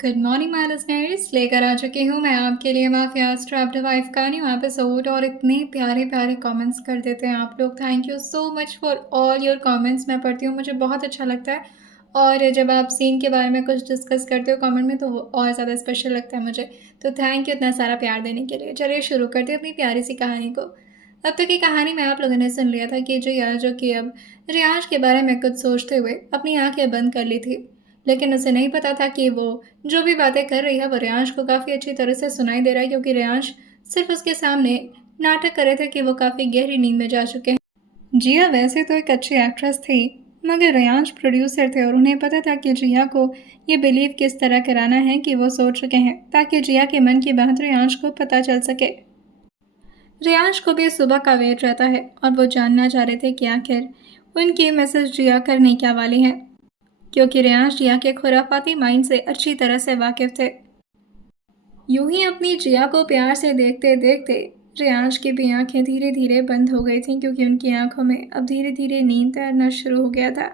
Good morning my listeners. लेकर आ चुकी हूँ मैं आपके लिए माफियाज ट्रैप्ड वाइफ का न्यू एपिसोड। और इतने प्यारे प्यारे कमेंट्स कर देते हैं आप लोग। Thank you so much for all your comments. मैं पढ़ती हूँ, मुझे बहुत अच्छा लगता है। और जब आप सीन के बारे में कुछ डिस्कस करते हो कमेंट में तो वो और ज़्यादा स्पेशल लगता है मुझे। तो थैंक यू इतना सारा प्यार देने के लिए। चलिए शुरू करते हैं अपनी प्यारी सी कहानी को। अब तक की कहानी में आप लोगों ने सुन लिया था कि जो कि अब रियाज के बारे में कुछ सोचते हुए अपनी आंखें बंद कर ली थी। लेकिन उसे नहीं पता था कि वो जो भी बातें कर रही है वो रियांश को काफ़ी अच्छी तरह से सुनाई दे रहा है, क्योंकि रियांश सिर्फ उसके सामने नाटक कर रहे थे कि वो काफ़ी गहरी नींद में जा चुके हैं। जिया वैसे तो एक अच्छी एक्ट्रेस थी, मगर रियांश प्रोड्यूसर थे और उन्हें पता था कि जिया को ये बिलीव किस तरह कराना है कि वो सो चुके हैं, ताकि जिया के मन की बात रियांश को पता चल सके। रियांश को भी सुबह का वेट रहता है और वो जानना चाह रहे थे कि आखिर उनकी मैसेज जिया करने क्या वाली है, क्योंकि रियांश जिया के खुराफाती माइंड से अच्छी तरह से वाकिफ थे। यूं ही अपनी जिया को प्यार से देखते देखते रियांश की भी आंखें धीरे धीरे बंद हो गई थीं, क्योंकि उनकी आंखों में अब धीरे धीरे नींद तैरना शुरू हो गया था।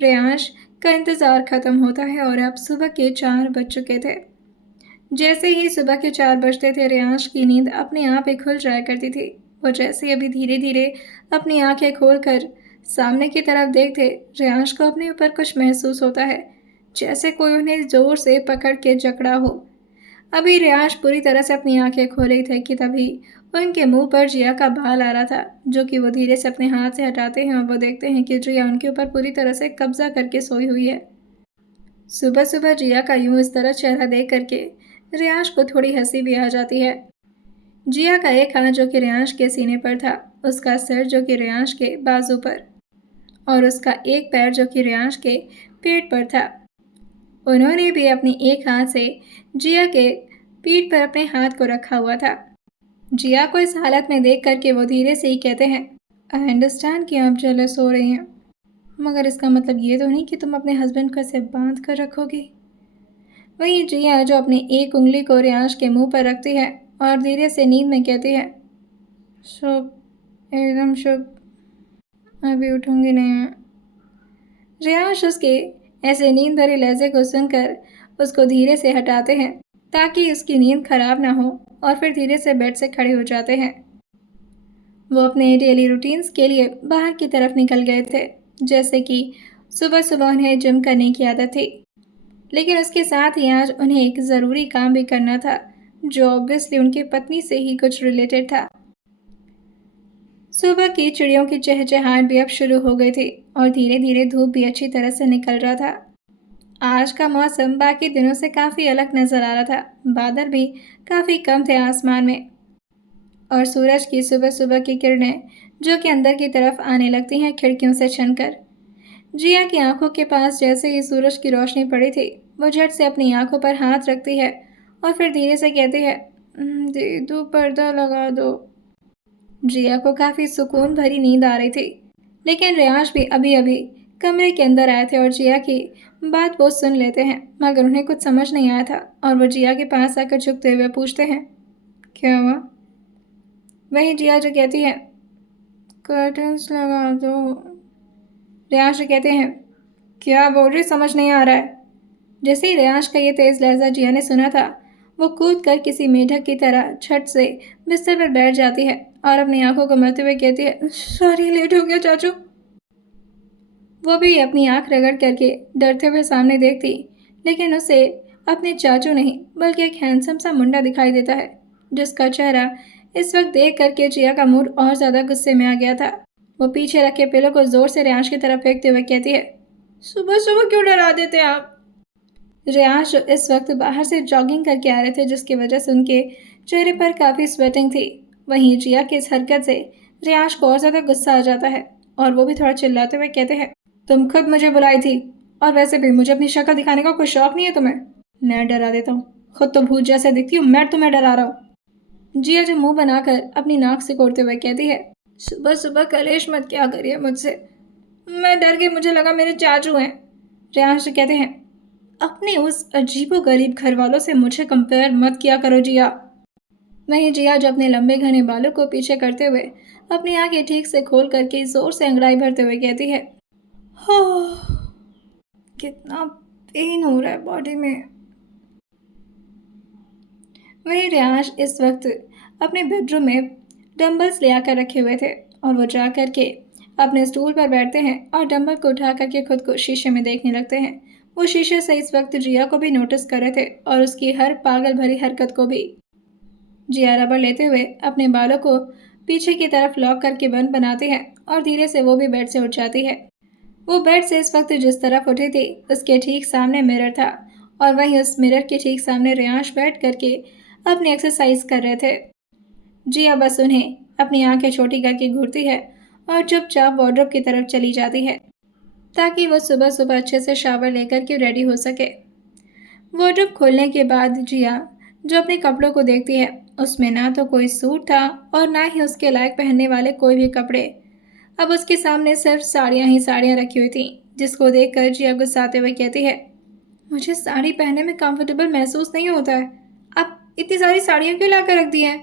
रियांश का इंतज़ार खत्म होता है और अब सुबह के 4 बज चुके थे। जैसे ही सुबह के 4 बजते थे रियांश की नींद अपने आप ही खुल जाया करती थी। वो जैसे अभी धीरे धीरे अपनी आंखें खोलकर सामने की तरफ देखते, रियांश को अपने ऊपर कुछ महसूस होता है, जैसे कोई उन्हें जोर से पकड़ के जकड़ा हो। अभी रियांश पूरी तरह से अपनी आंखें खोले थे कि तभी उनके मुंह पर जिया का बाल आ रहा था, जो कि वो धीरे से अपने हाथ से हटाते हैं और वो देखते हैं कि जिया उनके ऊपर पूरी तरह से कब्जा करके सोई हुई है। सुबह सुबह जिया का यूं इस तरह चेहरा देख करके रियांश को थोड़ी हंसी भी आ जाती है। जिया का एक हाथ जो कि रियांश के सीने पर था, उसका सिर जो कि रियांश के बाजू पर, और उसका एक पैर जो कि रियांश के पेट पर था। उन्होंने भी अपनी एक हाथ से जिया के पीठ पर अपने हाथ को रखा हुआ था। जिया को इस हालत में देख करके वो धीरे से ही कहते हैं, आई अंडरस्टैंड कि आप जेलस हो रही हैं, मगर इसका मतलब ये तो नहीं कि तुम अपने हस्बैंड को ऐसे बांध कर रखोगी। वहीं जिया जो अपनी एक उंगली को रियांश के मुंह पर रखती है और धीरे से नींद में कहती है, शुभ, एकदम शुभ, अभी उठूंगी नहीं मैं। रियांश उसके ऐसे नींद भरे लहजे को सुनकर उसको धीरे से हटाते हैं, ताकि उसकी नींद खराब ना हो, और फिर धीरे से बेड से खड़े हो जाते हैं। वो अपने डेली रूटीन्स के लिए बाहर की तरफ निकल गए थे, जैसे कि सुबह सुबह उन्हें जिम करने की आदत थी, लेकिन उसके साथ ही आज उन्हें एक ज़रूरी काम भी करना था, जो ऑब्वियसली उनकी पत्नी से ही कुछ रिलेटेड था। सुबह की चिड़ियों की चहचहाट भी अब शुरू हो गई थी और धीरे धीरे धूप भी अच्छी तरह से निकल रहा था। आज का मौसम बाकी दिनों से काफ़ी अलग नज़र आ रहा था। बादल भी काफ़ी कम थे आसमान में, और सूरज की सुबह सुबह की किरणें जो कि अंदर की तरफ आने लगती हैं खिड़कियों से छनकर। जिया की आंखों के पास जैसे ही सूरज की रोशनी पड़ी थी, वो झट से अपनी आंखों पर हाथ रखती है और फिर धीरे से कहती है, दे दो, पर्दा लगा दो। जिया को काफ़ी सुकून भरी नींद आ रही थी, लेकिन रियांश भी अभी अभी कमरे के अंदर आए थे और जिया की बात वो सुन लेते हैं, मगर उन्हें कुछ समझ नहीं आया था और वो जिया के पास आकर झुकते हुए पूछते हैं, क्या हुआ। वही जिया जो कहती है, कर्टन्स लगा दो। रियांश कहते हैं, क्या बोल रही, समझ नहीं आ रहा है। जैसे ही रियांश का ये तेज लहजा जिया ने सुना था, वो कूद कर किसी मेढक की तरह छट से बिस्तर पर बैठ जाती है और अपनी आंखों को मलते हुए कहती है, सॉरी, लेट हो गया चाचू। वो भी अपनी आंख रगड़ करके डरते हुए सामने देखती, लेकिन उसे अपने चाचू नहीं बल्कि एक हैंडसम सा मुंडा दिखाई देता है, जिसका चेहरा इस वक्त देख करके जिया का मूड और ज़्यादा गुस्से में आ गया था। वो पीछे रखे पिलो को जोर से रियांश की तरफ फेंकते हुए कहती है, सुबह सुबह क्यों डरा देते आप। रियांश इस वक्त बाहर से जॉगिंग करके आ रहे थे, जिसकी वजह से उनके चेहरे पर काफ़ी स्वेटिंग थी। वहीं जिया की इस हरकत से रियांश को और ज़्यादा गुस्सा आ जाता है और वो भी थोड़ा चिल्लाते हुए कहते हैं, तुम खुद मुझे बुलाई थी, और वैसे भी मुझे अपनी शक्ल दिखाने का कोई शौक नहीं है तुम्हें। मैं डरा देता हूँ, खुद तो भूत जैसे दिखती हूँ, मैं तुम्हें डरा रहा हूँ। जिया जो मुंह बनाकर अपनी नाक से कोड़ते हुए कहती है, सुबह सुबह कलेश मत क्या करिए मुझसे, मैं डर गई, मुझे लगा मेरे चाचू हैं। रियांश कहते हैं, अपने उस अजीबो-गरीब घर वालों से मुझे कंपेयर मत किया करो जिया। वहीं जिया जो अपने लंबे घने बालों को पीछे करते हुए अपनी आंखें ठीक से खोल करके जोर से अंगड़ाई भरते हुए कहती है, हाँ, कितना पेन हो रहा है बॉडी में। वहीं रियांश इस वक्त अपने बेडरूम में डंबल्स ले आकर रखे हुए थे और वो जा कर के अपने स्टूल पर बैठते हैं और डंबल को उठा करके खुद को शीशे में देखने लगते हैं। वो शीशे से इस वक्त जिया को भी नोटिस कर रहे थे और उसकी हर पागल भरी हरकत को भी। जिया रबर लेते हुए अपने बालों को पीछे की तरफ लॉक करके बंद बनाती है और धीरे से वो भी बेड से उठ जाती है। वो बेड से इस वक्त जिस तरफ उठी थी उसके ठीक सामने मिरर था और वहीं उस मिरर के ठीक सामने रियांश बैठ करके अपनी एक्सरसाइज कर रहे थे। जिया बस उन्हें अपनी आंखें छोटी करके घूरती है और चुपचाप वार्डरोब की तरफ चली जाती है ताकि वो सुबह सुबह अच्छे से शावर लेकर के रेडी हो सके। वार्डरोब खोलने के बाद जिया जो अपने कपड़ों को देखती है उसमें ना तो कोई सूट था और ना ही उसके लायक पहनने वाले कोई भी कपड़े। अब उसके सामने सिर्फ साड़ियाँ ही साड़ियाँ रखी हुई थीं, जिसको देखकर जिया गुस्साते हुए कहती है, मुझे साड़ी पहनने में कंफर्टेबल महसूस नहीं होता है। आप इतनी सारी साड़ियाँ क्यों लाकर रख दी हैं?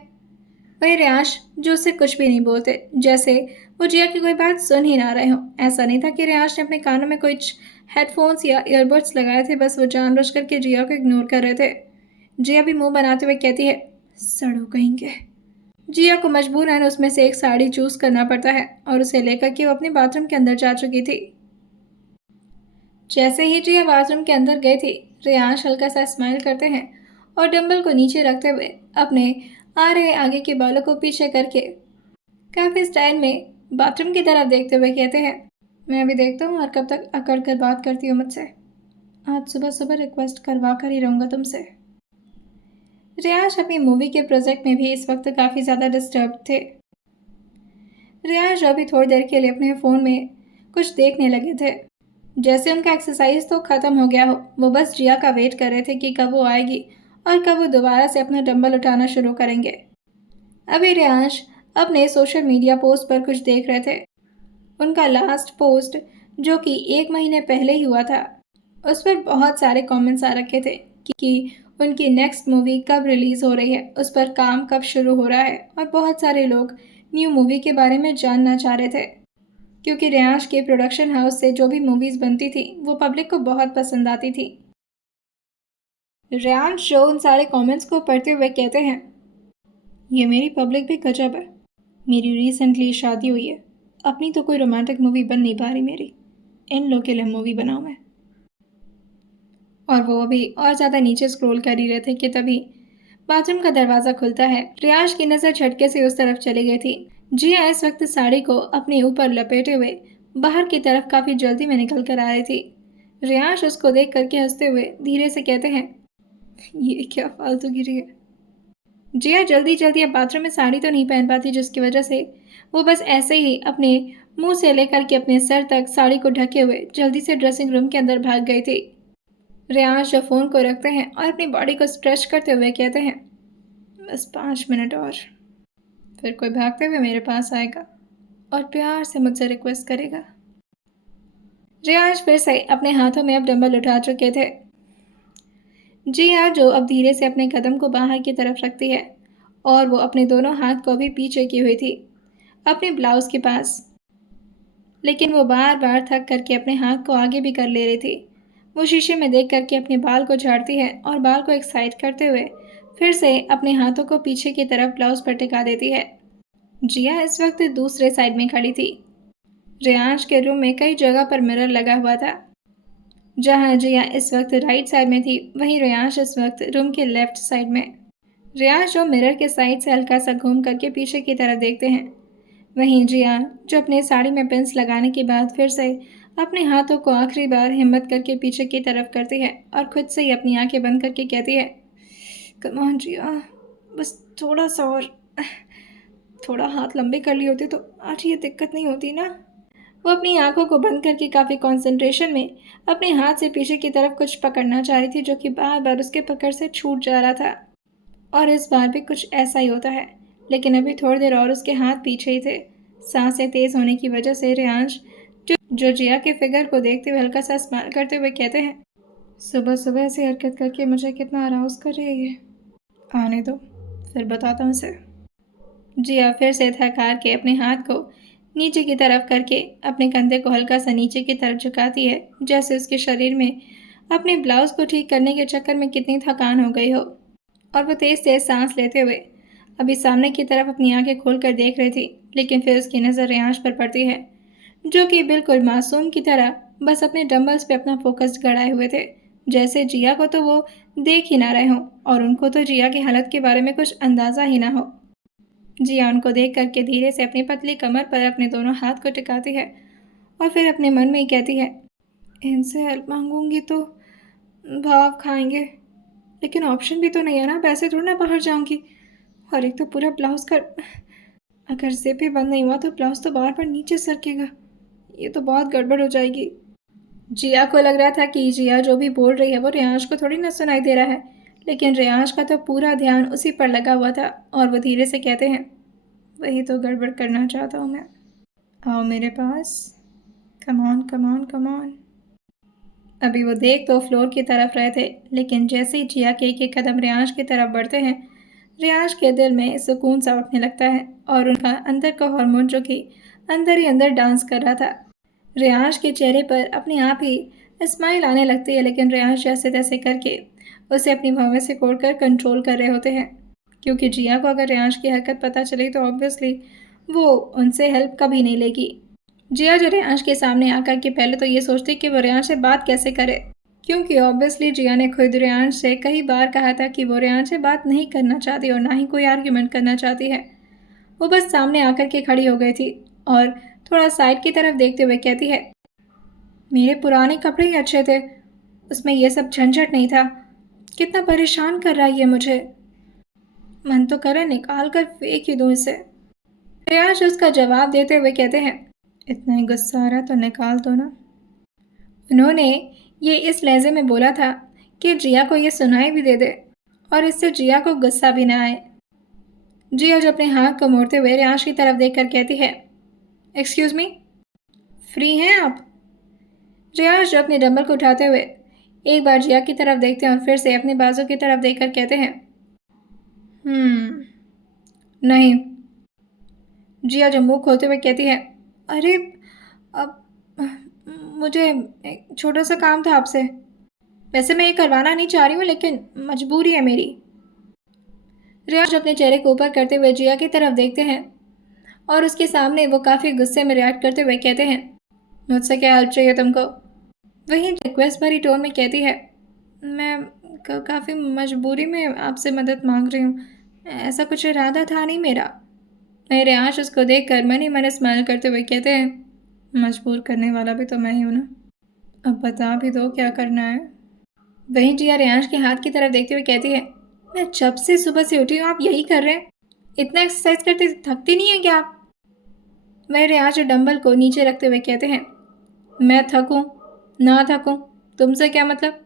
वही रियांश जो उससे कुछ भी नहीं बोलते, जैसे वो जिया की कोई बात सुन ही ना रहे हों। ऐसा नहीं था कि रियांश ने अपने कानों में कुछ हेडफोन्स या ईयरबड्स लगाए थे, बस वो जानबूझ करके जिया को इग्नोर कर रहे थे। जिया भी मुंह बनाते हुए कहती है, सड़ो कहेंगे। जिया को मजबूरन उसमें से एक साड़ी चूज करना पड़ता है और उसे लेकर के वो अपने बाथरूम के अंदर जा चुकी थी। जैसे ही जिया बाथरूम के अंदर गई थी, रियांश हल्का सा स्माइल करते हैं और डंबल को नीचे रखते हुए अपने आ रहे आगे के बालों को पीछे करके काफी स्टाइल में बाथरूम की तरफ देखते हुए कहते हैं, मैं अभी देखता हूँ और कब तक अकड़ कर बात करती हूँ मुझसे। आज सुबह सुबह रिक्वेस्ट करवा कर ही रहूँगा तुमसे। रियांश अपनी मूवी के प्रोजेक्ट में भी इस वक्त काफ़ी ज़्यादा डिस्टर्ब थे। रियांश अभी थोड़ी देर के लिए अपने फ़ोन में कुछ देखने लगे थे। जैसे उनका एक्सरसाइज तो ख़त्म हो गया हो, वो बस जिया का वेट कर रहे थे कि कब वो आएगी और कब वो दोबारा से अपना डंबल उठाना शुरू करेंगे। अभी रियांश अपने सोशल मीडिया पोस्ट पर कुछ देख रहे थे। उनका लास्ट पोस्ट जो कि 1 महीने पहले ही हुआ था, उस पर बहुत सारे कमेंट्स आ रखे थे कि उनकी नेक्स्ट मूवी कब रिलीज़ हो रही है, उस पर काम कब शुरू हो रहा है और बहुत सारे लोग न्यू मूवी के बारे में जानना चाह रहे थे क्योंकि रियांश के प्रोडक्शन हाउस से जो भी मूवीज़ बनती थी वो पब्लिक को बहुत पसंद आती थी। रियांश जो उन सारे कमेंट्स को पढ़ते हुए कहते हैं, ये मेरी पब्लिक भी गजब है। मेरी रिसेंटली शादी हुई है, अपनी तो कोई रोमांटिक मूवी बन नहीं पा रही मेरी, इन लोगों के लिए मूवी बनाऊँ मैं। और वो अभी और ज़्यादा नीचे स्क्रॉल कर ही रहे थे कि तभी बाथरूम का दरवाज़ा खुलता है। रियांश की नज़र झटके से उस तरफ चली गई थी। जिया इस वक्त साड़ी को अपने ऊपर लपेटे हुए बाहर की तरफ काफ़ी जल्दी में निकल कर आ रही थी। रियांश उसको देख करके हंसते हुए धीरे से कहते हैं, ये क्या फालतूगिरी है। जिया जल्दी जल्दी अब बाथरूम में साड़ी तो नहीं पहन पाती, जिसकी वजह से वो बस ऐसे ही अपने मुंह से लेकर के अपने सर तक साड़ी को ढके हुए जल्दी से ड्रेसिंग रूम के अंदर भाग गई थी। रियांश जो फ़ोन को रखते हैं और अपनी बॉडी को स्ट्रेच करते हुए कहते हैं, बस 5 मिनट और, फिर कोई भागते हुए मेरे पास आएगा और प्यार से मुझसे रिक्वेस्ट करेगा। रियांश फिर से अपने हाथों में अब डंबल उठा चुके थे। जिया जो अब धीरे से अपने कदम को बाहर की तरफ रखती है और वो अपने दोनों हाथ को भी पीछे की हुई थी अपने ब्लाउज के पास, लेकिन वो बार बार थक करके अपने हाथ को आगे भी कर ले रही थी। वो शीशे में देख करके अपने बाल को झाड़ती है और बाल को एक साइड करते हुए फिर से अपने हाथों को पीछे की तरफ ब्लाउज पर टिका देती है। जिया इस वक्त दूसरे साइड में खड़ी थी। रियांश के रूम में कई जगह पर मिरर लगा हुआ था। जहां जिया इस वक्त राइट साइड में थी, वहीं रियांश इस वक्त रूम के लेफ्ट साइड में। रियांश जो मिरर के साइड से हल्का सा घूम करके पीछे की तरफ देखते हैं, वहीं जिया जो अपने साड़ी में पिंस लगाने के बाद फिर से अपने हाथों को आखिरी बार हिम्मत करके पीछे की तरफ करती है और खुद से ही अपनी आंखें बंद करके कहती है, कम ऑन जिया, बस थोड़ा सा और, थोड़ा हाथ लंबे कर लिए होते तो आज ये दिक्कत नहीं होती ना। वो अपनी आंखों को बंद करके काफ़ी कंसंट्रेशन में अपने हाथ से पीछे की तरफ कुछ पकड़ना चाह रही थी, जो कि बार बार उसके पकड़ से छूट जा रहा था। और इस बार भी कुछ ऐसा ही होता है, लेकिन अभी थोड़ी देर और उसके हाथ पीछे ही थे। सांसें तेज़ होने की वजह से रियांश जो जिया के फिगर को देखते हुए हल्का सा स्माइल करते हुए कहते हैं, सुबह सुबह ऐसी हरकत करके मुझे कितना अराउज कर रही है ये। आने दो, फिर बताता हूँ उसे। जिया फिर से थक हार के अपने हाथ को नीचे की तरफ करके अपने कंधे को हल्का सा नीचे की तरफ झुकाती है, जैसे उसके शरीर में अपने ब्लाउज को ठीक करने के चक्कर में कितनी थकान हो गई हो। और वो तेज़ तेज़ सांस लेते हुए अभी सामने की तरफ अपनी आंखें खोलकर देख रही थी, लेकिन फिर उसकी नज़र रेयांश पर पड़ती है, जो कि बिल्कुल मासूम की तरह बस अपने डंबल्स पे अपना फोकस गड़ाए हुए थे, जैसे जिया को तो वो देख ही ना रहे हों और उनको तो जिया की हालत के बारे में कुछ अंदाज़ा ही ना हो। जिया उनको देख करके धीरे से अपनी पतली कमर पर अपने दोनों हाथ को टिकाती है और फिर अपने मन में ही कहती है, इनसे हेल्प मांगूंगी तो भाव खाएंगे, लेकिन ऑप्शन भी तो नहीं है ना, पैसे थोड़ी ना बाहर जाऊंगी। और एक तो पूरा ब्लाउज कर, अगर जिप भी बंद नहीं हुआ तो ब्लाउज तो बार बार नीचे सरकेगा, ये तो बहुत गड़बड़ हो जाएगी। जिया को लग रहा था कि जिया जो भी बोल रही है वो रेयांश को थोड़ी ना सुनाई दे रहा है, लेकिन रेयांश का तो पूरा ध्यान उसी पर लगा हुआ था और वो धीरे से कहते हैं, वही तो गड़बड़ करना चाहता हूँ मैं, आओ मेरे पास, कमॉन कमॉन कमॉन। अभी वो देख तो फ्लोर की तरफ रहे थे, लेकिन जैसे ही जिया के एक कदम रेयांश की तरफ बढ़ते हैं, रेयांश के दिल में सुकून सा उठने लगता है और उनका अंदर का हार्मोन जो कि अंदर ही अंदर डांस कर रहा था। रेयांश के चेहरे पर अपने आप ही स्माइल आने लगती है, लेकिन रेयांश जैसे तैसे करके उसे अपनी भवें से कोड़कर कंट्रोल कर रहे होते हैं, क्योंकि जिया को अगर रेयांश की हरकत पता चली तो ऑब्वियसली वो उनसे हेल्प कभी नहीं लेगी। जिया जो रेयांश के सामने आकर के पहले तो ये सोचती कि वो रेयांश से बात कैसे करे, क्योंकि ऑब्वियसली जिया ने खुद रेयांश से कई बार कहा था कि वो रेयांश से बात नहीं करना चाहती और ना ही कोई आर्ग्यूमेंट करना चाहती है। वो बस सामने आकर के खड़ी हो गई थी और थोड़ा साइड की तरफ देखते हुए कहती है, मेरे पुराने कपड़े ही अच्छे थे, उसमें ये सब झंझट नहीं था, कितना परेशान कर रहा है ये मुझे, मन तो करे निकाल कर फेंक ही दूँ इसे। रेयांश उसका जवाब देते हुए कहते हैं, इतना ही गुस्सा आ रहा तो निकाल दो ना। उन्होंने ये इस लहजे में बोला था कि जिया को ये सुनाई भी दे दे और इससे जिया को गुस्सा भी ना आए। जिया जो अपने हाथ को मोड़ते हुए रेयांश की तरफ देखकर कहती है, एक्सक्यूज मी, फ्री हैं आप? रेयांश जो अपने डंबल को उठाते हुए एक बार जिया की तरफ देखते हैं और फिर से अपने बाजू की तरफ देखकर कहते हैं, नहीं। जिया जो मुंह खोलते हुए कहती है, अरे अब मुझे एक छोटा सा काम था आपसे, वैसे मैं ये करवाना नहीं चाह रही हूँ लेकिन मजबूरी है मेरी। रियाज अपने चेहरे को ऊपर करते हुए जिया की तरफ देखते हैं और उसके सामने वो काफ़ी गुस्से में रिएक्ट करते हुए कहते हैं, मुझसे क्या हेल्प चाहिए तुमको? वही रिक्वेस्ट भरी टोन में कहती है, मैं काफ़ी मजबूरी में आपसे मदद मांग रही हूँ, ऐसा कुछ इरादा था नहीं मेरा। मेरे आँच उसको देख कर मन ही मन स्माइल करते हुए कहते हैं, मजबूर करने वाला भी तो मैं ही हूँ ना, अब बता भी दो क्या करना है। वहीं जिया रेयांश के हाथ की तरफ देखते हुए कहती है, मैं जब से सुबह से उठी हूँ आप यही कर रहे हैं, इतना एक्सरसाइज करते थकती नहीं है क्या आप? वह रेयांश डंबल को नीचे रखते हुए कहते हैं, मैं थकूँ ना थकूँ तुमसे क्या मतलब,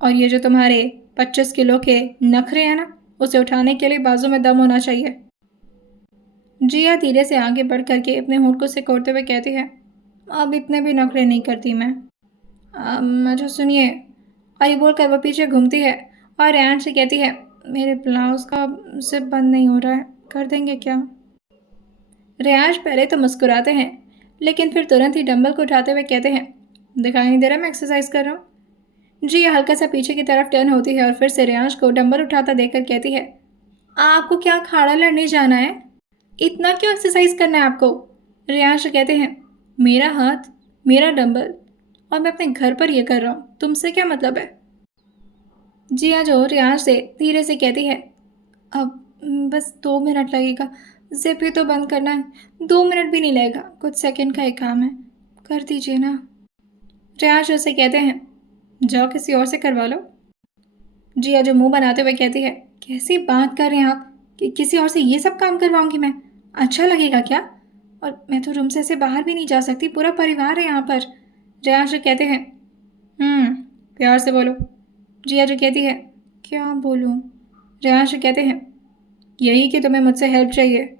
और ये जो तुम्हारे 25 किलो के नखरे हैं ना, उसे उठाने के लिए बाजू में दम होना चाहिए। जिया धीरे से आगे बढ़ करके अपने होंठ को सिकोड़ते हुए कहती है, अब इतने भी नखरे नहीं करती मैं। मुझे सुनिए, और ये बोलकर वो पीछे घूमती है और रेयांश से कहती है, मेरे ब्लाउज का जिप बंद नहीं हो रहा है, कर देंगे क्या? रेयांश पहले तो मुस्कुराते हैं, लेकिन फिर तुरंत ही डंबल को उठाते हुए कहते हैं, दिखाई नहीं दे रहा मैं एक्सरसाइज कर रहा हूँ। जी हल्का सा पीछे की तरफ टर्न होती है और फिर से रेयांश को डंबल उठाता देखकर कहती है, आपको क्या अखाड़ा लड़ने जाना है? इतना क्यों एक्सरसाइज करना है आपको? रेयांश कहते हैं, मेरा हाथ, मेरा डंबल, और मैं अपने घर पर यह कर रहा हूँ, तुमसे क्या मतलब है? जिया जो रेयांश से धीरे से कहती है, अब बस 2 मिनट लगेगा, जिप ही तो बंद करना है, 2 मिनट भी नहीं लगेगा, कुछ सेकंड का ही काम है, कर दीजिए ना। रेयांश उसे कहते हैं, जाओ किसी और से करवा लो। जिया जो मुंह बनाते हुए कहती है, कैसी बात कर रहे हैं आप कि किसी और से ये सब काम करवाऊंगी मैं? अच्छा लगेगा क्या? और मैं तो रूम से ऐसे बाहर भी नहीं जा सकती, पूरा परिवार है यहाँ पर। रेयांश कहते हैं, प्यार से बोलो। जिया जो कहती है, क्या बोलूँ? रेयांश कहते हैं, यही कि तुम्हें मुझसे हेल्प चाहिए।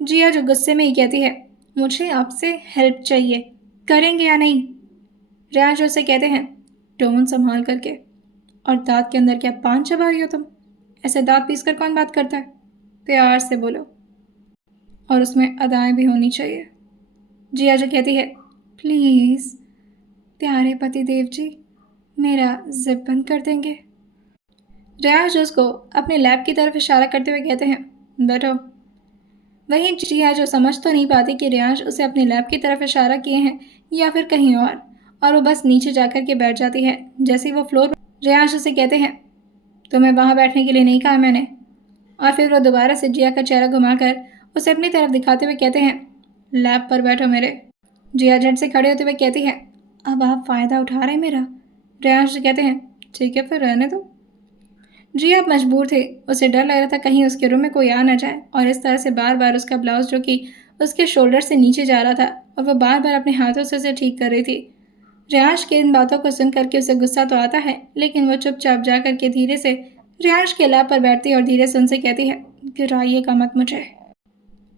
जिया जो गुस्से में ही कहती है, मुझे आपसे हेल्प चाहिए, करेंगे या नहीं? रेयांश उसे कहते हैं, टोन संभाल करके, और दांत के अंदर क्या पान चबा रही हो तुम? ऐसे दांत पीस कर कौन बात करता है? प्यार से बोलो, और उसमें अदाएं भी होनी चाहिए। जिया जो कहती है, प्लीज़ प्यारे पति देव जी, मेरा जिप बंद कर देंगे? रियाज उसको अपने लैब की तरफ इशारा करते हुए कहते हैं, बैठो। वहीं जिया जो समझ तो नहीं पाती कि रियाज उसे अपने लैब की तरफ इशारा किए हैं या फिर कहीं और वो बस नीचे जाकर के बैठ जाती है। जैसे ही वो फ्लोर रियाज उसे कहते हैं, तुम्हें वहाँ बैठने के लिए नहीं कहा मैंने। और फिर वो दोबारा से जिया का चेहरा घुमाकर उसे अपनी तरफ दिखाते हुए कहते हैं, लैब पर बैठो मेरे। जिया झट से खड़े होते हुए कहती है, अब आप फ़ायदा उठा रहे हैं मेरा। रियाज से कहते हैं, ठीक है फिर रहने दो। जिया अब मजबूर थे। उसे डर लग रहा था कहीं उसके रूम में कोई आ ना जाए और इस तरह से बार बार उसका ब्लाउज जो कि उसके शोल्डर से नीचे जा रहा था और वह बार बार अपने हाथों से उसे ठीक कर रही थी। रियाज की इन बातों को सुन करके उसे गुस्सा तो आता है, लेकिन वो चुपचाप जा करके धीरे से रियाज के लैब पर बैठती है और धीरे से उनसे कहती है, गिराइएगा मत मुझे।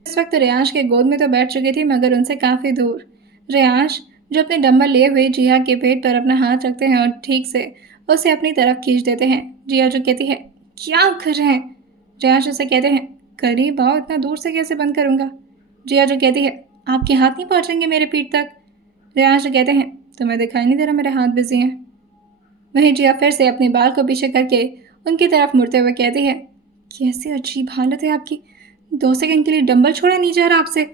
इस वक्त रियाज के गोद में तो बैठ चुकी थी मगर उनसे काफ़ी दूर। रियाज जो अपने डंबल लिए हुए जिया के पेट पर अपना हाथ रखते हैं और ठीक से उसे अपनी तरफ खींच देते हैं। जिया जो कहती है, क्या कर रहे हैं। रियाज उसे कहते हैं, करीब आओ, इतना दूर से कैसे बंद करूँगा। जिया जो कहती है, आपके हाथ नहीं पहुँचेंगे मेरे पीठ तक। रियाज जो कहते हैं, तुम्हें दिखाई नहीं दे रहा मेरे हाथ बिजी हैं। वहीं जिया फिर से अपने बाल को पीछे करके उनकी तरफ मुड़ते हुए कहती है, कैसी अजीब हालत है आपकी। 2 सेकंड के लिए डंबल छोड़ा नहीं जा रहा आपसे।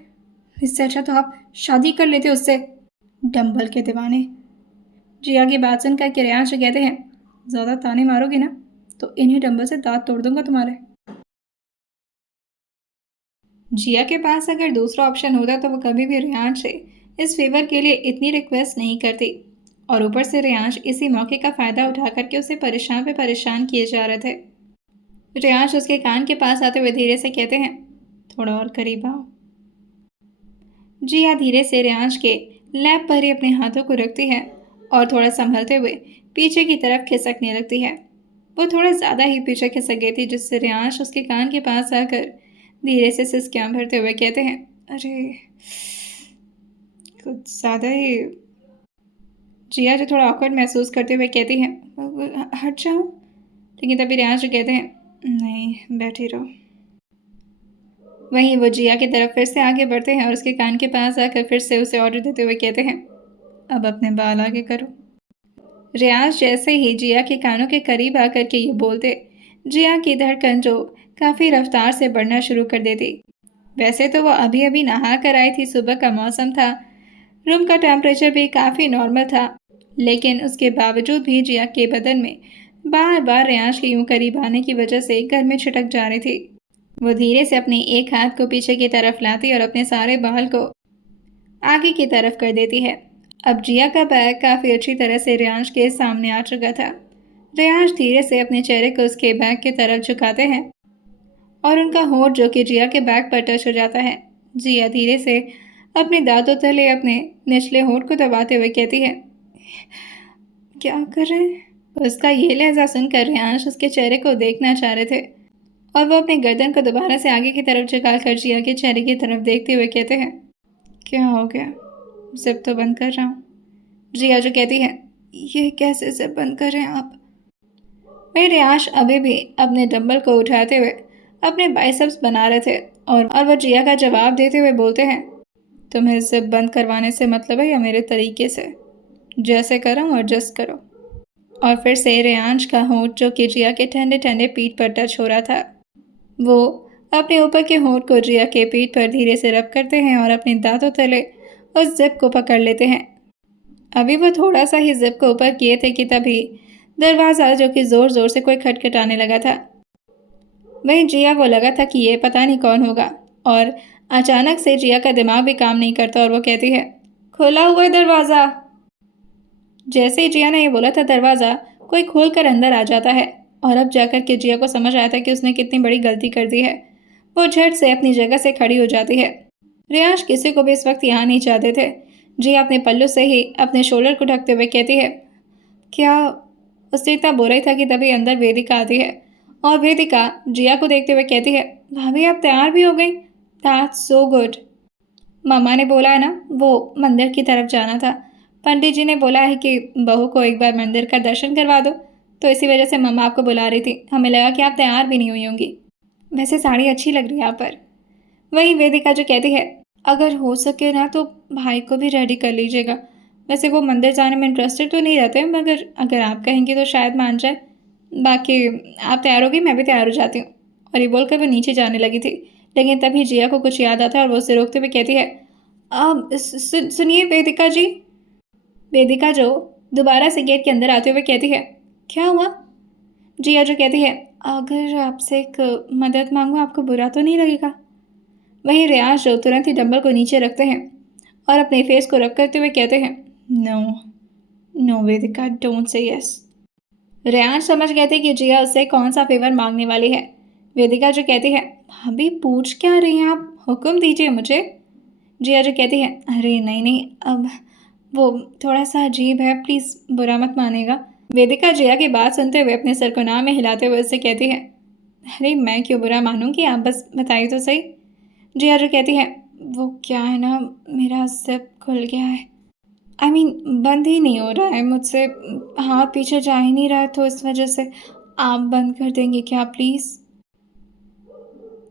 इससे अच्छा तो आप शादी कर लेते उससे। डंबल के दीवाने। जिया की बात सुनकर के रियाज से कहते हैं, ज़्यादा ताने मारोगी ना तो इन्हीं डंबल से दांत तोड़ दूंगा तुम्हारे। जिया के पास अगर दूसरा ऑप्शन होता तो वो कभी भी रियाज से इस फेवर के लिए इतनी रिक्वेस्ट नहीं करती। और ऊपर से रियाज इसी मौके का फ़ायदा उठा करके उसे परेशान पे परेशान किए जा रहे थे। रियाज उसके कान के पास आते हुए धीरे से कहते हैं, थोड़ा और करीब आओ। जिया धीरे से रियाज के लैब पर ही अपने हाथों को रखती है और थोड़ा संभलते हुए पीछे की तरफ खिसकने लगती है। वो थोड़ा ज़्यादा ही पीछे खिसक गई थी जिससे रियाज उसके कान के पास आकर धीरे से सिसकियाँ भरते हुए कहते हैं, अरे कुछ ज़्यादा ही। जिया जो थोड़ा ऑकवर्ड महसूस करते हुए कहती है, हट जाऊँ। लेकिन तभी रियाज जो कहते हैं, नहीं बैठी रहो। वहीं वो जिया की तरफ फिर से आगे बढ़ते हैं और उसके कान के पास आकर फिर से उसे ऑर्डर देते हुए कहते हैं, अब अपने बाल आगे करो। रियाज जैसे ही जिया के कानों के करीब आकर के ये बोलते, जिया की धड़कन जो काफ़ी रफ्तार से बढ़ना शुरू कर देती। वैसे तो वो अभी अभी नहा कर आई थी, सुबह का मौसम था, रूम का टेम्परेचर भी काफ़ी नॉर्मल था, लेकिन उसके बावजूद भी जिया के बदन में बार बार रियाज के यूं करीब आने की वजह से गर्मी छिटक जा रही थी। वो धीरे से अपने एक हाथ को पीछे की तरफ लाती और अपने सारे बाल को आगे की तरफ कर देती है। अब जिया का बैग काफ़ी अच्छी तरह से रियांश के सामने आ चुका था। रियांश धीरे से अपने चेहरे को उसके बैग की तरफ झुकाते हैं और उनका होंठ जो कि जिया के बैग पर टच हो जाता है। जिया धीरे से अपने दांतों तले अपने निचले होंठ को दबाते हुए कहती है, क्या कर रहे हैं। उसका ये लहजा सुनकर रियांश उसके चेहरे को देखना चाह रहे थे और वो अपने गर्दन को दोबारा से आगे की तरफ झुकाकर जिया के चेहरे की तरफ देखते हुए कहते हैं, क्या हो गया। जिप तो बंद कर रहा हूँ। जिया जो कहती है, ये कैसे जिप बंद कर रहे हैं आप। मेरे रियाश अभी भी अपने डंबल को उठाते हुए अपने बाइसेप्स बना रहे थे और वो जिया का जवाब देते हुए बोलते हैं, तुम्हें जिप बंद करवाने से मतलब है या मेरे तरीके से, जैसे करूँ एडजस्ट करो। और फिर से रेयांश का होंठ जो कि जिया के ठंडे ठंडे पीठ पर टच हो रहा था, वो अपने ऊपर के होंठ को जिया के पीठ पर धीरे से रब करते हैं और अपने दांतों तले उस जिप को पकड़ लेते हैं। अभी वो थोड़ा सा ही जिप को ऊपर किए थे कि तभी दरवाज़ा जो कि ज़ोर ज़ोर से कोई खटखटाने लगा था। वहीं जिया को लगा था कि ये पता नहीं कौन होगा और अचानक से जिया का दिमाग भी काम नहीं करता और वो कहती है, खुला हुआ है दरवाज़ा। जैसे ही जिया ने ये बोला था दरवाज़ा कोई खोल कर अंदर आ जाता है और अब जाकर के जिया को समझ आया था कि उसने कितनी बड़ी गलती कर दी है। वो झट से अपनी जगह से खड़ी हो जाती है। रियांश किसी को भी इस वक्त यहाँ नहीं चाहते थे। जिया अपने पल्लू से ही अपने शोल्डर को ढकते हुए कहती है, क्या। उससे इतना बोल रही था कि तभी अंदर वेदिका आती है और वेदिका जिया को देखते हुए कहती है, भाभी आप तैयार भी हो गई। That's so good. मामा ने बोला है ना वो मंदिर की तरफ जाना था। पंडित जी ने बोला है कि बहू को एक बार मंदिर का दर्शन करवा दो, तो इसी वजह से मम्मा आपको बुला रही थी। हमें लगा कि आप तैयार भी नहीं हुई होंगी। वैसे साड़ी अच्छी लग रही है आप पर। वही वेदिका जो कहती है, अगर हो सके ना तो भाई को भी रेडी कर लीजिएगा। वैसे वो मंदिर जाने में इंटरेस्टेड तो नहीं रहते मगर अगर आप कहेंगे तो शायद मान जाए। बाकी आप तैयार होगी, मैं भी तैयार हो जाती हूँ। और ये बोलकर वो नीचे जाने लगी थी, लेकिन तभी जिया को कुछ याद आता है और वो उसे रोकते हुए कहती है, सुनिए वेदिका जी। वेदिका जो दोबारा से गेट के अंदर आते हुए कहती है, क्या हुआ? जिया जो कहती है, अगर आपसे एक मदद मांगूं आपको बुरा तो नहीं लगेगा? वहीं रियाज जो तुरंत ही डंबल को नीचे रखते हैं और अपने फेस को रख करते हुए कहते हैं, no no Vedika, don't say yes. Rehan समझ गए थे कि जिया उससे कौन सा फेवर मांगने वाली है। वेदिका जो कहती है, भाभी पूछ क्या रही हैं आप, हुक्म दीजिए मुझे। जिया जो कहती है, अरे नहीं नहीं, अब वो थोड़ा सा अजीब है, प्लीज़ बुरा मत मानेगा। वेदिका जिया की बात सुनते हुए अपने सर को ना में हिलाते हुए उससे कहती है, अरे मैं क्यों बुरा मानूंगी, आप बस बताइए तो सही। जिया जो कहती है, वो क्या है ना, मेरा सिर खुल गया है। आई मीन बंद ही नहीं हो रहा है मुझसे, हाथ पीछे जा ही नहीं रहा है, तो इस वजह से आप बंद कर देंगे क्या प्लीज़?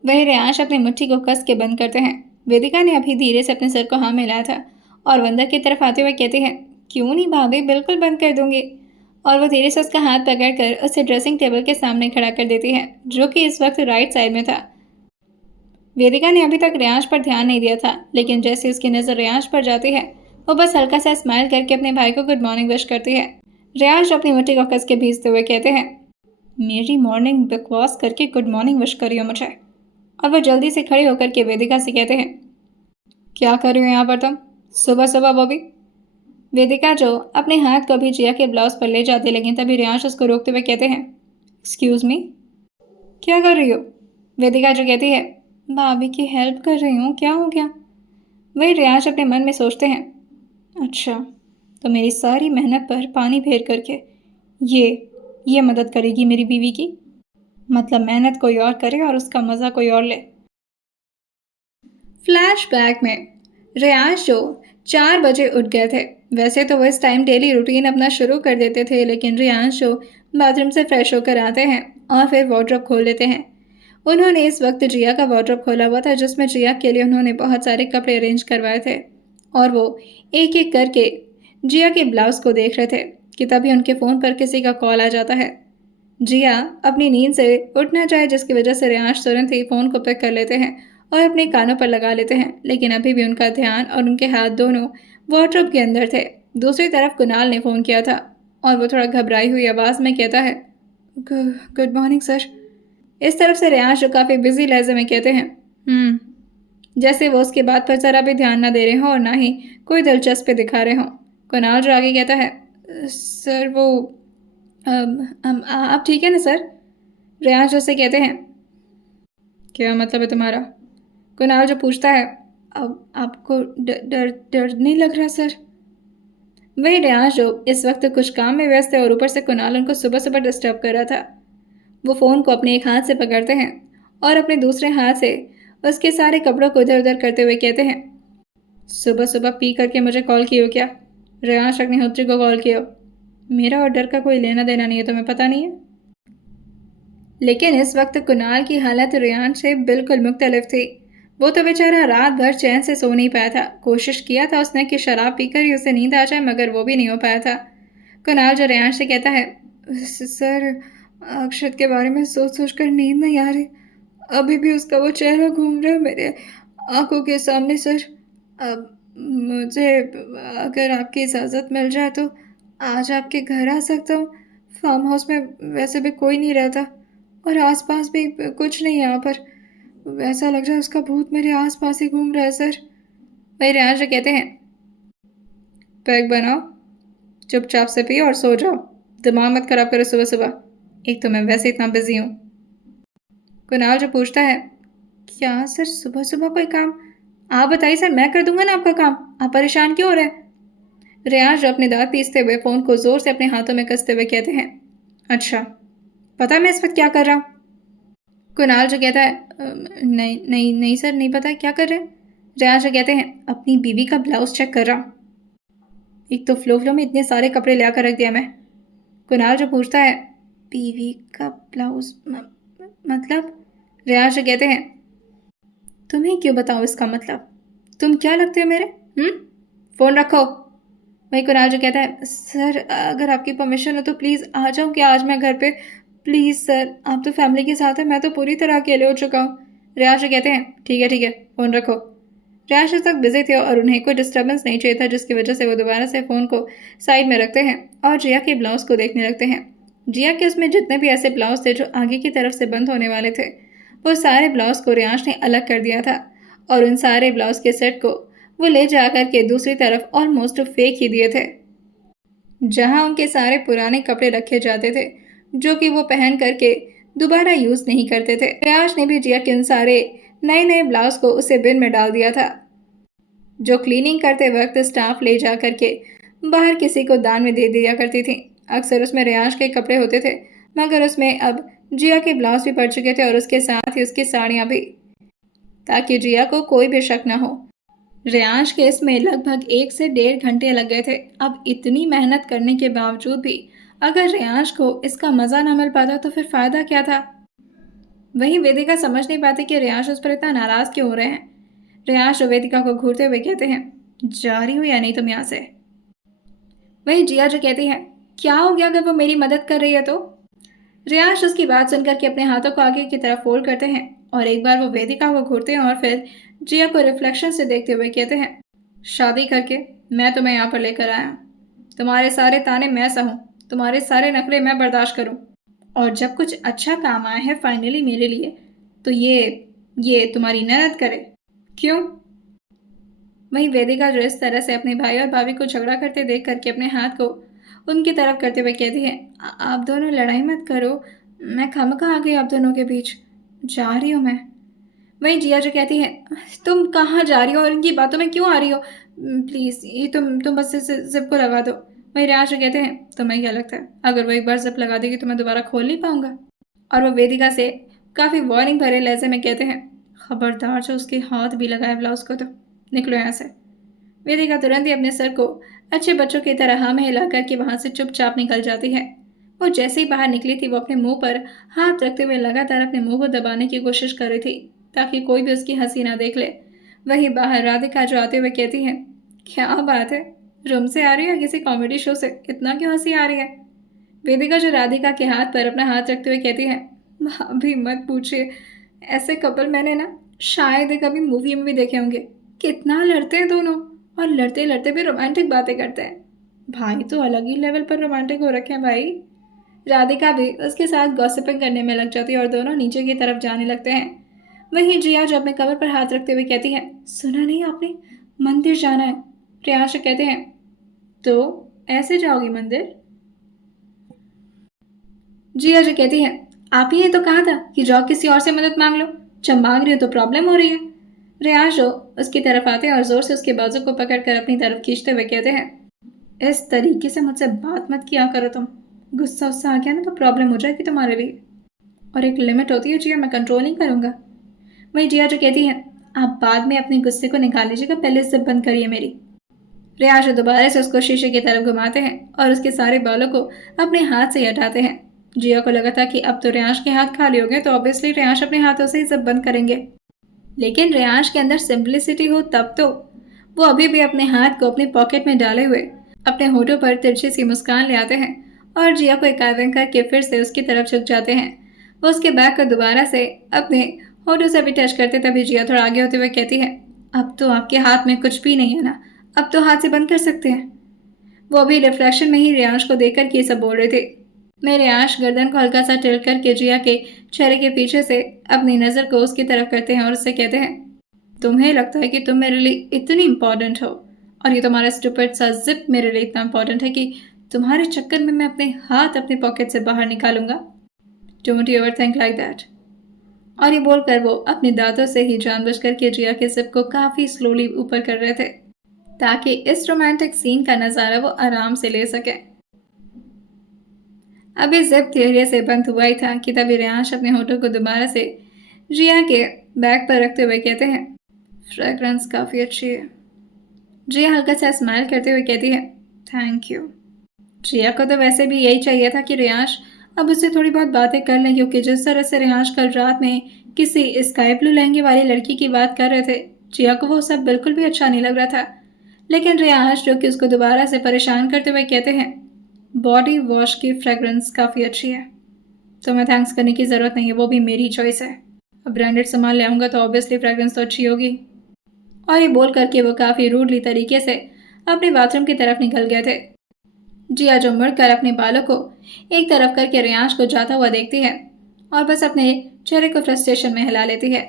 वह रेयांश अपनी मुट्ठी को कस के बंद करते हैं। वेदिका ने अभी धीरे से अपने सर को हाँ मिलाया था और वंदर की तरफ आते हुए कहते हैं, क्यों नहीं भाभी, बिल्कुल बंद कर दूंगी। और वो धीरे से उसका हाथ पकड़कर उसे ड्रेसिंग टेबल के सामने खड़ा कर देती है, जो कि इस वक्त राइट साइड में था। वेदिका ने अभी तक रेयांश पर ध्यान नहीं दिया था, लेकिन जैसे उसकी नज़र रेयांश पर जाती है, वो बस हल्का सा स्माइल करके अपने भाई को गुड मॉर्निंग विश करती है। रेयांश अपनी मुट्ठी को कस के भींचते हुए कहते हैं, मेरी मॉर्निंग बकवास करके गुड मॉर्निंग विश करियो मुझे। और वह जल्दी से खड़े होकर के वेदिका से कहते हैं, क्या कर रही हो यहाँ पर तुम, सुबह सुबह बॉबी? वेदिका जो अपने हाथ को भी जिया के ब्लाउज पर ले जाती, लेकिन तभी रेयांश उसको रोकते हुए कहते हैं, एक्सक्यूज़ मी, क्या कर रही हो? वेदिका जो कहती है, भाभी की हेल्प कर रही हूँ, क्या हो गया? वही रियाज अपने मन में सोचते हैं, अच्छा तो मेरी सारी मेहनत पर पानी फेर करके ये ये मदद करेगी मेरी बीवी की, मतलब मेहनत कोई और करे और उसका मज़ा कोई और ले। फ्लैशबैक में रियाज जो 4 बजे उठ गए थे। वैसे तो वो इस टाइम डेली रूटीन अपना शुरू कर देते थे, लेकिन रियाज जो बाथरूम से फ्रेश होकर आते हैं और फिर वार्डरोब खोल लेते हैं। उन्होंने इस वक्त जिया का वार्डरोब खोला हुआ था, जिसमें जिया के लिए उन्होंने बहुत सारे कपड़े अरेंज करवाए थे और वो एक एक करके जिया के ब्लाउज को देख रहे थे कि तभी उनके फ़ोन पर किसी का कॉल आ जाता है। जिया अपनी नींद से उठ ना जाए, जिसकी वजह से रियांश तुरंत ही फ़ोन को पिक कर लेते हैं और अपने कानों पर लगा लेते हैं, लेकिन अभी भी उनका ध्यान और उनके हाथ दोनों वार्डरोब के अंदर थे। दूसरी तरफ कुणाल ने फ़ोन किया था और वो थोड़ा घबराई हुई आवाज़ में कहता है, गुड मॉर्निंग सर। इस तरफ से रियांश जो काफ़ी बिजी लहजे में कहते हैं, जैसे वो उसकी बात पर ज़रा भी ध्यान ना दे रहे हों और ना ही कोई दिलचस्पी दिखा रहे हों। कुणाल जो आगे कहता है, सर वो आप ठीक है ना सर? रियांश जो से कहते हैं, क्या मतलब है तुम्हारा? कुणाल जो पूछता है, अब आपको डर डर नहीं लग रहा सर? वही रियांश जो इस वक्त कुछ काम में व्यस्त है और ऊपर से कुणाल उनको सुबह सुबह डिस्टर्ब कर रहा था। वो फ़ोन को अपने एक हाथ से पकड़ते हैं और अपने दूसरे हाथ से उसके सारे कपड़ों को इधर उधर करते हुए कहते हैं, सुबह सुबह पी करके मुझे कॉल किए हो क्या? रेयांश अग्निहोत्री को कॉल किया हो? मेरा और डर का कोई लेना देना नहीं है, तुम्हें पता नहीं है? लेकिन इस वक्त कुणाल की हालत रेयांश से बिल्कुल मुख्तलिफ थी। वो तो बेचारा रात भर चैन से सो नहीं पाया था। कोशिश किया था उसने कि शराब पीकर ही उसे नींद आ जाए, मगर वो भी नहीं हो पाया था। कुणाल जो रेयांश से कहता है, सर अक्षत के बारे में सोच सोच कर नींद नहीं आ रही, अभी भी उसका वो चेहरा घूम रहा है मेरे आंखों के सामने सर। अब मुझे अगर आपकी इजाज़त मिल जाए तो आज आपके घर आ सकता हूँ। फार्म हाउस में वैसे भी कोई नहीं रहता और आसपास भी कुछ नहीं है यहाँ पर। ऐसा लग रहा है उसका भूत मेरे आसपास ही घूम रहा है सर। भाई रियाज कहते हैं, पैक बनाओ, चुपचाप से पियो और सो जाओ, दिमाग मत खराब करो सुबह सुबह, एक तो मैं वैसे इतना बिजी हूँ। कुणाल जो पूछता है, क्या सर सुबह सुबह कोई काम? आप बताइए सर, मैं कर दूंगा ना आपका काम, आप परेशान क्यों हो रहे हैं? रियाज जो अपने दांत पीसते हुए फ़ोन को ज़ोर से अपने हाथों में कसते हुए कहते हैं, अच्छा पता मैं इस वक्त क्या कर रहा हूँ? कुणाल जो कहता है, नहीं नहीं नहीं सर, नहीं पता क्या कर रहे हैं? रियाज जो कहते हैं, अपनी बीवी का ब्लाउज चेक कर रहा हूँ। एक तो फ्लो फ्लो में इतने सारे कपड़े ला कर रख दिया मैं। कुणाल जो पूछता है, बीवी का ब्लाउज मतलब? रियाज जो कहते हैं, तुम्हें क्यों बताऊँ इसका मतलब, तुम क्या लगते हो मेरे? फ़ोन रखो। वही कुणाल जो कहता है, सर अगर आपकी परमिशन हो तो प्लीज़ आ जाऊँ क्या आज मैं घर पे? प्लीज़ सर, आप तो फैमिली के साथ हैं, मैं तो पूरी तरह अकेले हो चुका हूँ। रियाज से कहते हैं, ठीक है, फ़ोन रखो। रियाज उस वक्त बिजी थे और उन्हें कोई डिस्टर्बेंस नहीं चाहिए था, जिसकी वजह से वो दोबारा से फ़ोन को साइड में रखते हैं और जिया के ब्लाउज़ को देखने लगते हैं। जिया के उसमें जितने भी ऐसे ब्लाउज़ थे जो आगे की तरफ से बंद होने वाले थे, वो सारे ब्लाउज़ को रियाज ने अलग कर दिया था और उन सारे ब्लाउज़ के सेट को वो ले जा कर के दूसरी तरफ ऑलमोस्ट फेंक ही दिए थे, जहाँ उनके सारे पुराने कपड़े रखे जाते थे, जो कि वो पहन करके दोबारा यूज़ नहीं करते थे। रियाज ने भी जिया के उन सारे नए-नए ब्लाउज़ को उसे बिन में डाल दिया था, जो क्लीनिंग करते वक्त स्टाफ ले जा करके बाहर किसी को दान में दे दिया करती थी। अक्सर उसमें रियाज के कपड़े होते थे, मगर उसमें अब जिया के ब्लाउज़ भी पड़ चुके थे और उसके साथ ही उसकी साड़ियाँ भी, ताकि जिया को कोई भी शक न हो। रियाज के इसमें लगभग 1 से 1.5 घंटे लग गए थे। अब इतनी मेहनत करने के बावजूद भी अगर रियाज को इसका मज़ा ना मिल पाता तो फिर फ़ायदा क्या था? वहीं वेदिका समझ नहीं पाती कि रियाज उस पर इतना नाराज़ क्यों हो रहे हैं। रियाज वेदिका को घूरते हुए कहते हैं, जा रही हो या नहीं तुम यहाँ से? वहीं जिया जो कहती है, क्या हो गया अगर वो मेरी मदद कर रही है तो? रियाज उसकी बात सुनकर के अपने हाथों को आगे की तरफ फोल्ड करते हैं और एक बार वो वेदिका को घूरते हैं और फिर जिया को रिफ्लेक्शन से देखते हुए कहते हैं, शादी करके मैं तुम्हें यहाँ पर लेकर आया हूँ। तुम्हारे सारे ताने मैं सहूँ, तुम्हारे सारे नखरे मैं बर्दाश्त करूँ, और जब कुछ अच्छा काम आया है फाइनली मेरे लिए, तो ये तुम्हारी ननद करे। क्यों? वहीं वेदिका जो इस तरह से अपने भाई और भाभी को झगड़ा करते देख करके अपने हाथ को उनकी तरफ करते हुए कहती है, आप दोनों लड़ाई मत करो, मैं खामखा आ गई आप दोनों के बीच, जा रही हूँ मैं। वहीं जिया जो कहती है, तुम कहाँ जा रही हो और इनकी बातों में क्यों आ रही हो? प्लीज़ ये तुम बस इस जिप को लगा दो। वहीं रियाज जो कहते हैं, तुम्हें क्या लगता है अगर वो एक बार जिप लगा देगी तो मैं दोबारा खोल नहीं पाऊंगा? और वो वेदिका से काफ़ी वार्निंग भरे लहजे में कहते हैं, खबरदार जो उसके हाथ भी लगाए ब्लाउज को तो निकलो यहाँ से। वेदिका तुरंत ही अपने सर को अच्छे बच्चों की तरह हाँ में हिला करके वहाँ से चुपचाप निकल जाती है। वो जैसे ही बाहर निकली थी वो अपने मुंह पर हाथ रखते हुए लगातार अपने मुंह को दबाने की कोशिश कर रही थी, ताकि कोई भी उसकी हंसी ना देख ले। वहीं बाहर राधिका जो आते हुए कहती है, क्या बात है, रूम से आ रही है किसी कॉमेडी शो से, इतना क्यों हंसी आ रही है? वेदिका जो राधिका के हाथ पर अपना हाथ रखते हुए कहती है, भाभी मत पूछिए, ऐसे कपल मैंने ना शायद ही कभी मूवी में भी देखे होंगे। कितना लड़ते हैं दोनों, और लड़ते लड़ते भी रोमांटिक बातें करते हैं। भाई तो अलग ही लेवल पर रोमांटिक हो रखे हैं भाई। राधिका भी उसके साथ गॉसिपिंग करने में लग जाती है और दोनों नीचे की तरफ जाने लगते हैं। वहीं जिया जो अपने कमर पर हाथ रखते हुए कहती है, सुना नहीं आपने, मंदिर जाना है। प्रियांश कहते हैं, तो ऐसे जाओगी मंदिर? जिया जो कहती है, आप ही ने तो कहा था कि जाओ किसी और से मदद मांग लो, जब मांग रही हो तो प्रॉब्लम हो रही है। रियाज जो उसकी तरफ आते हैं और जोर से उसके बाजू को पकड़कर अपनी तरफ खींचते हुए कहते हैं, इस तरीके से मुझसे बात मत किया करो तुम, गुस्सा उस्सा आ गया ना तो प्रॉब्लम हो जाएगी तुम्हारे लिए, और एक लिमिट होती है जिया, मैं कंट्रोल नहीं करूँगा। वही जिया जो कहती है, आप बाद में अपने गुस्से को निकाल लीजिएगा, पहले जिप बंद करिए मेरी। रियाज दोबारा से उसको शीशे की तरफ घुमाते हैं और उसके सारे बालों को अपने हाथ से हटाते हैं। जिया को लगा था कि अब तो रियाज के हाथ खाली हो गए तो ऑब्वियसली रियाज अपने हाथों से ही जिप बंद करेंगे, लेकिन रियाज के अंदर सिंपलिसिटी हो तब तो। वो अभी भी अपने हाथ को अपनी पॉकेट में डाले हुए अपने होठों पर तिरछी सी मुस्कान ले आते हैं और जिया को एकावें करके फिर से उसकी तरफ झुक जाते हैं। वो उसके बैग को दोबारा से अपने होठों से भी टच करते, तभी जिया थोड़ा आगे होते हुए कहती है, अब तो आपके हाथ में कुछ भी नहीं है ना, अब तो हाथ से बंद कर सकते हैं। वो अभी रिफ्लेक्शन में ही रियांश को देखकर के सब बोल रहे थे। मैं रियांश गर्दन को हल्का सा टिल्ट करके जिया के चेहरे के पीछे से अपनी नज़र को उसकी तरफ करते हैं और उससे कहते हैं, तुम्हें लगता है कि तुम मेरे लिए इतनी इंपॉर्टेंट हो, और ये तुम्हारा स्टूपिड सा जिप मेरे लिए इतना इंपॉर्टेंट है कि तुम्हारे चक्कर में मैं अपने हाथ अपनी पॉकेट से बाहर निकालूंगा। Don't you ever think like that. और ये बोलकर वो अपने दांतों से ही जानबूझकर के जिया के जिप को काफ़ी स्लोली ऊपर कर रहे थे, ताकि इस रोमांटिक सीन का नज़ारा वो आराम से ले सके। अभी जिप धीरे से बंद हुआ ही था कि तभी रियांश अपने होठों को दोबारा से जिया के बैग पर रखते हुए कहते हैं, फ्रेग्रेंस काफ़ी अच्छी है। जिया हल्का सा स्माइल करते हुए कहती है, थैंक यू। जिया को तो वैसे भी यही चाहिए था कि रियांश अब उससे थोड़ी बहुत बातें कर लें, क्योंकि जिस तरह से रियांश कल रात में किसी स्काई ब्लू लहंगे वाली लड़की की बात कर रहे थे, जिया को वो सब बिल्कुल भी अच्छा नहीं लग रहा था। लेकिन रियांश जो कि उसको दोबारा से परेशान करते हुए कहते हैं, बॉडी वॉश की फ्रेग्रेंस काफ़ी अच्छी है। तुम्हें थैंक्स करने की ज़रूरत नहीं है, वो भी मेरी चॉइस है। अब ब्रांडेड सामान ले आऊँगा तो ऑब्वियसली फ्रेग्रेंस तो अच्छी होगी। और ये बोल करके वो काफ़ी रूडली तरीके से अपने बाथरूम की तरफ निकल गए थे। जिया जो मुड़कर अपने बालों को एक तरफ करके रियांश को जाता हुआ देखती है और बस अपने चेहरे को फ्रस्ट्रेशन में हिला लेती है,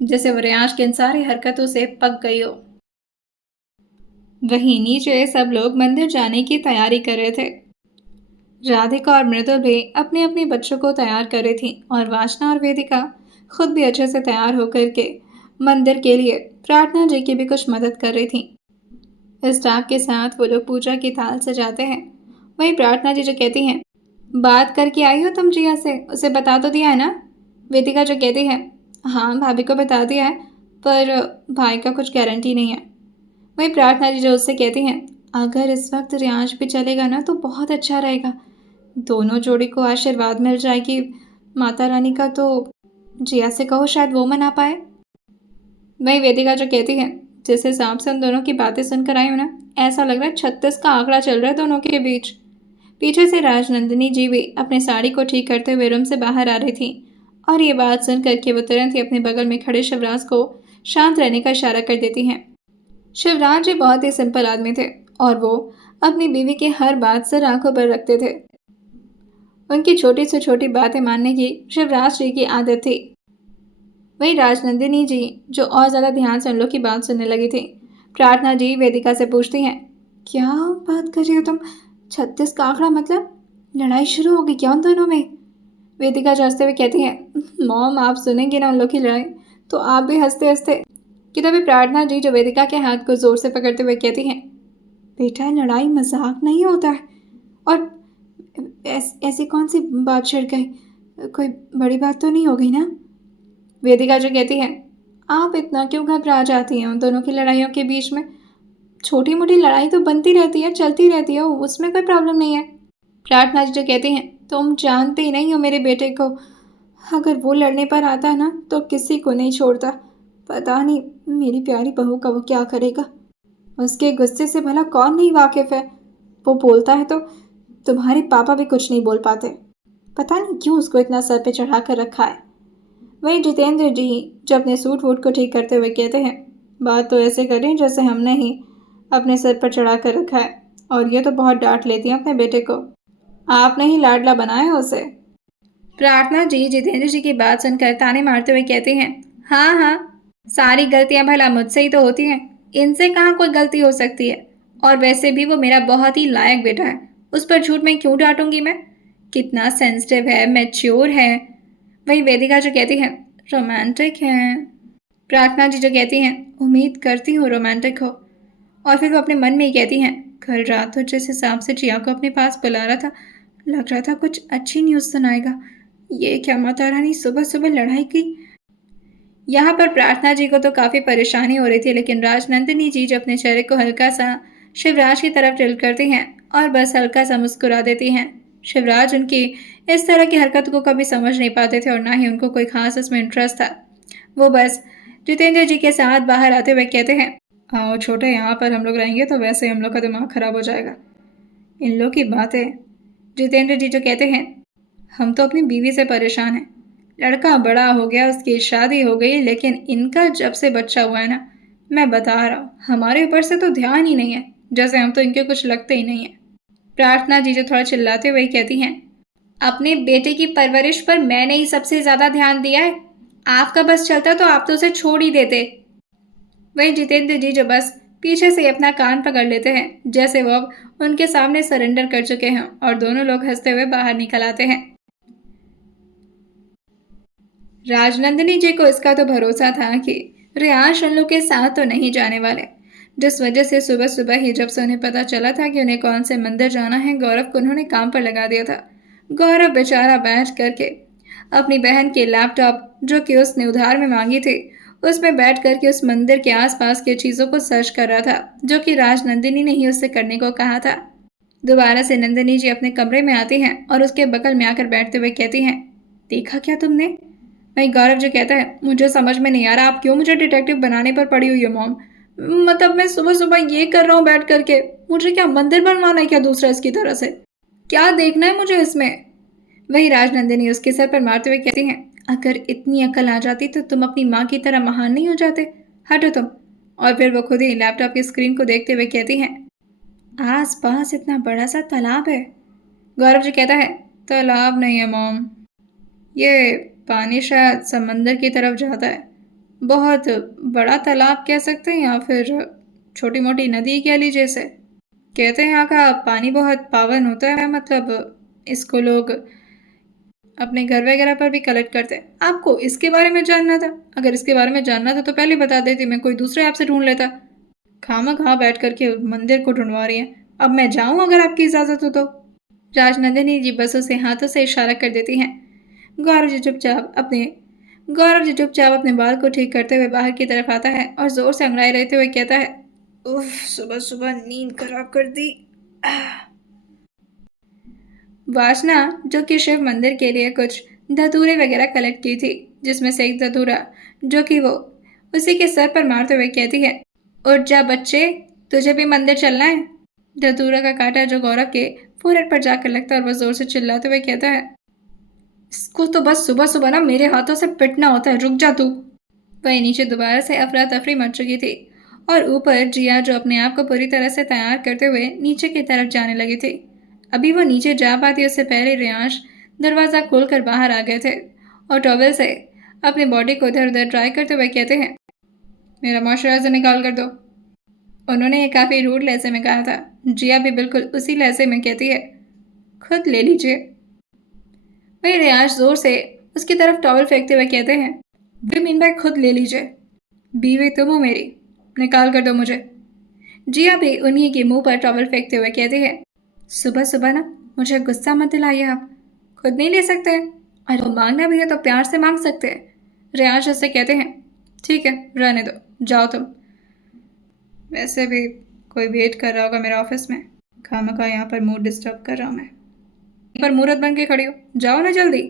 जैसे वो रियांश की इन सारी हरकतों से पक गई हो। वहीं नीचे सब लोग मंदिर जाने की तैयारी कर रहे थे। राधिका और मृदुल भी अपने अपने बच्चों को तैयार कर रही थी और वासना और वेदिका खुद भी अच्छे से तैयार होकर के मंदिर के लिए प्रार्थना जी की भी कुछ मदद कर रही थी। इस टाप के साथ वो लोग पूजा की थाल सजाते हैं। वहीं प्रार्थना जी जो कहती हैं, बात करके आई हो तुम जिया से, उसे बता तो दिया है ना? वेदिका जो कहती है, हाँ भाभी को बता दिया है, पर भाई का कुछ गारंटी नहीं है। वहीं प्रार्थना जी जो उससे कहती हैं, अगर इस वक्त रियांश भी चलेगा ना तो बहुत अच्छा रहेगा, दोनों जोड़ी को आशीर्वाद मिल जाएगी माता रानी का, तो जिया से कहो शायद वो मना पाए। वहीं वेदिका जो कहती है, जिस हिसाब से उन दोनों की बातें सुनकर आई हूं ना, ऐसा लग रहा है 36 का आंकड़ा चल रहा है दोनों के बीच। पीछे से राजनंदिनी जी भी अपनी साड़ी को ठीक करते हुए रूम से बाहर आ रही थी और ये बात सुन करके वो तुरंत ही अपने बगल में खड़े शिवराज को शांत रहने का इशारा कर देती हैं। शिवराज जी बहुत ही सिंपल आदमी थे और वो अपनी बीवी की हर बात सर आंखों पर रखते थे। उनकी छोटी से छोटी बातें मानने की शिवराज जी की आदत थी। वहीं राजनंदिनी जी जो और ज़्यादा ध्यान से उन लोग की बात सुनने लगी थी। प्रार्थना जी वेदिका से पूछती हैं, क्या बात कर रही हो तुम? 36 का आंकड़ा मतलब लड़ाई शुरू होगी क्या उन दोनों में? वेदिका जो हंसते हुए कहती हैं, मॉम आप सुनेंगे ना उन लोग की लड़ाई तो आप भी हंसते हंसते। कि तभी प्रार्थना जी जो वेदिका के हाथ को जोर से पकड़ते हुए कहती हैं, बेटा लड़ाई मजाक नहीं होता है, और ऐसी कौन सी बात छिड़ गई, कोई बड़ी बात तो नहीं हो गई ना? वेदिका जो कहती है, आप इतना क्यों घबरा जाती हैं उन दोनों की लड़ाइयों के बीच में? छोटी मोटी लड़ाई तो बनती रहती है, चलती रहती है, उसमें कोई प्रॉब्लम नहीं है। प्रार्थना जी जो कहती हैं, तुम जानते ही नहीं हो मेरे बेटे को, अगर वो लड़ने पर आता है ना तो किसी को नहीं छोड़ता। पता नहीं मेरी प्यारी बहू का वो क्या करेगा। उसके गुस्से से भला कौन नहीं वाकिफ है। वो बोलता है तो तुम्हारे पापा भी कुछ नहीं बोल पाते। पता नहीं क्यों उसको इतना सर पे चढ़ा कर रखा है। वहीं जितेंद्र जी जो अपने सूट वूट को ठीक करते हुए कहते हैं, बात तो ऐसे करें जैसे हमने ही अपने सर पर चढ़ा कर रखा है, और ये तो बहुत डांट लेती हैं अपने बेटे को, आपने ही लाडला बनाया उसे। प्रार्थना जी जितेंद्र जी की बात सुनकर ताने मारते हुए कहती हैं, हाँ हाँ, सारी गलतियां भला मुझसे ही तो होती हैं, इनसे कहाँ कोई गलती हो सकती है। और वैसे भी वो मेरा बहुत ही लायक बेटा है, उस पर झूठ में क्यों डांटूंगी मैं? कितना सेंसिटिव है, मैच्योर है। वही वेदिका जो कहती है, रोमांटिक है। प्रार्थना जी जो कहती हैं, उम्मीद करती हूँ रोमांटिक हो। और फिर वो अपने मन में ही कहती हैं, कल रात तो जिस हिसाब से जिया को अपने पास बुला रहा था, लग रहा था कुछ अच्छी न्यूज़ सुनाएगा। ये क्या माता रानी सुबह सुबह लड़ाई की। यहाँ पर प्रार्थना जी को तो काफ़ी परेशानी हो रही थी, लेकिन राजनंदिनी जी जो अपने चेहरे को हल्का सा शिवराज की तरफ टिल्ट करती हैं और बस हल्का सा मुस्कुरा देती हैं। शिवराज उनकी इस तरह की हरकत को कभी समझ नहीं पाते थे और ना ही उनको कोई खास इसमें इंटरेस्ट था। वो बस जितेंद्र जी के साथ बाहर आते हुए कहते हैं, आओ छोटे, यहाँ पर हम लोग रहेंगे तो वैसे ही हम लोग का दिमाग खराब हो जाएगा। इन लोग की बातें। जितेंद्र जी जो कहते हैं, हम तो अपनी बीवी से परेशान हैं, लड़का बड़ा हो गया, उसकी शादी हो गई, लेकिन इनका जब से बच्चा हुआ है ना, मैं बता रहा हूँ हमारे ऊपर से तो ध्यान ही नहीं है, जैसे हम तो इनके कुछ लगते ही नहीं है। प्रार्थना जी जो थोड़ा चिल्लाते हुए कहती हैं, अपने बेटे की परवरिश पर मैंने ही सबसे ज्यादा ध्यान दिया है, आपका बस चलता तो आप तो उसे छोड़ ही देते। वहीं जितेंद्र जी जो बस पीछे से अपना कान पकड़ लेते हैं, जैसे वो अब उनके सामने सरेंडर कर चुके हैं, और दोनों लोग हंसते हुए बाहर निकल आते हैं। राजनंदिनी जी को इसका तो भरोसा था कि रियांश उन लोग के साथ तो नहीं जाने वाले, जिस वजह से सुबह सुबह ही जब से उन्हें पता चला था कि उन्हें कौन से मंदिर जाना है, गौरव को उन्होंने काम पर लगा दिया था। गौरव बेचारा बैठ करके अपनी बहन के लैपटॉप जो कि उसने उधार में मांगी थी, उसमें बैठ करके उस मंदिर के आसपास की चीज़ों को सर्च कर रहा था, जो कि राजनंदिनी ने ही उससे करने को कहा था। दोबारा से नंदिनी जी अपने कमरे में आती हैं और उसके बगल में आकर बैठते हुए कहती हैं, देखा क्या तुमने? वहीं गौरव जो कहता है, मुझे समझ में नहीं आ रहा आप क्यों मुझे डिटेक्टिव बनाने पर पड़ी हुई हो मॉम। मतलब मैं सुबह सुबह ये कर रहा हूँ बैठ करके, मुझे क्या मंदिर बनवाना है क्या दूसरा इसकी तरह से? क्या देखना है मुझे इसमें? वही राजनंदिनी उसके सर पर मारते हुए कहती हैं, अगर इतनी अकल आ जाती तो तुम अपनी माँ की तरह महान नहीं हो जाते। हटो तुम। और फिर वो खुद ही लैपटॉप की स्क्रीन को देखते हुए कहती हैं, आस पास इतना बड़ा सा तालाब है। गौरव जी कहता है, तालाब नहीं है मॉम, ये पानी शायद समंदर की तरफ जाता है। बहुत बड़ा तालाब कह सकते हैं या फिर छोटी मोटी नदी कह लीजिए इसे। कहते हैं यहाँ का पानी बहुत पावन होता है, मतलब इसको लोग अपने घर वगैरह पर भी कलेक्ट करते हैं। आपको इसके बारे में जानना था? अगर इसके बारे में जानना था तो पहले बता देती, मैं कोई दूसरे ऐप से ढूंढ लेता। खामखा बैठ करके मंदिर को ढूंढवा रही है। अब मैं जाऊं अगर आपकी इजाजत हो तो। राजनंदिनी जी बस उसे हाथों से इशारा कर देती हैं। गौरव जी चुपचाप अपने बाल को ठीक करते हुए बाहर की तरफ आता है और जोर से अंगड़ाई रहते हुए कहता है, उफ, सुबह सुबह नींद खराब कर दी। वासना, जो कि शिव मंदिर के लिए कुछ धतूरे वगैरह कलेक्ट की थी, जिसमें से एक धतूरा जो कि वो उसी के सर पर मारते हुए कहती है, उठ जा बच्चे, तुझे भी मंदिर चलना है। धतूरा का कांटा जो गौरव के फोrehead पर जाकर लगता है और वह जोर से चिल्लाते हुए कहता है, इसको तो बस सुबह सुबह ना मेरे हाथों से पिटना होता है, रुक जा तू। वहीं नीचे दोबारा से अफरा तफरी मच चुकी थी और ऊपर जिया जो अपने आप को पूरी तरह से तैयार करते हुए नीचे की तरफ जाने लगी थी। अभी वो नीचे जा पाती उससे पहले रियांश दरवाज़ा खोलकर बाहर आ गए थे और टॉवेल से अपनी बॉडी को इधर उधर ट्राई करते हुए कहते हैं, मेरा मॉइस्चराइजर निकाल कर दो। उन्होंने ये काफ़ी रूड लहजे में कहा था। जिया भी बिल्कुल उसी लहजे में कहती है, खुद ले लीजिए। वही रियांश जोर से उसकी तरफ टॉवल फेंकते हुए कहते हैं, मीन भाई खुद ले लीजिए, बीवी तुम हो मेरी, निकाल कर दो मुझे। जिया भी उन्हीं के मुंह पर टॉवल फेंकते हुए कहती है, सुबह सुबह ना मुझे गुस्सा मत दिलाइए, आप खुद नहीं ले सकते, और वो मांगना भी है तो प्यार से मांग सकते हैं। रियांश उससे कहते हैं, ठीक है रहने दो, जाओ तुम। वैसे भी कोई वेट कर रहा होगा मेरा ऑफिस में, खामखा यहाँ पर मूड डिस्टर्ब कर रहा हूँ मैं। पर मूर्त बन के खड़ी हो, जाओ ना जल्दी।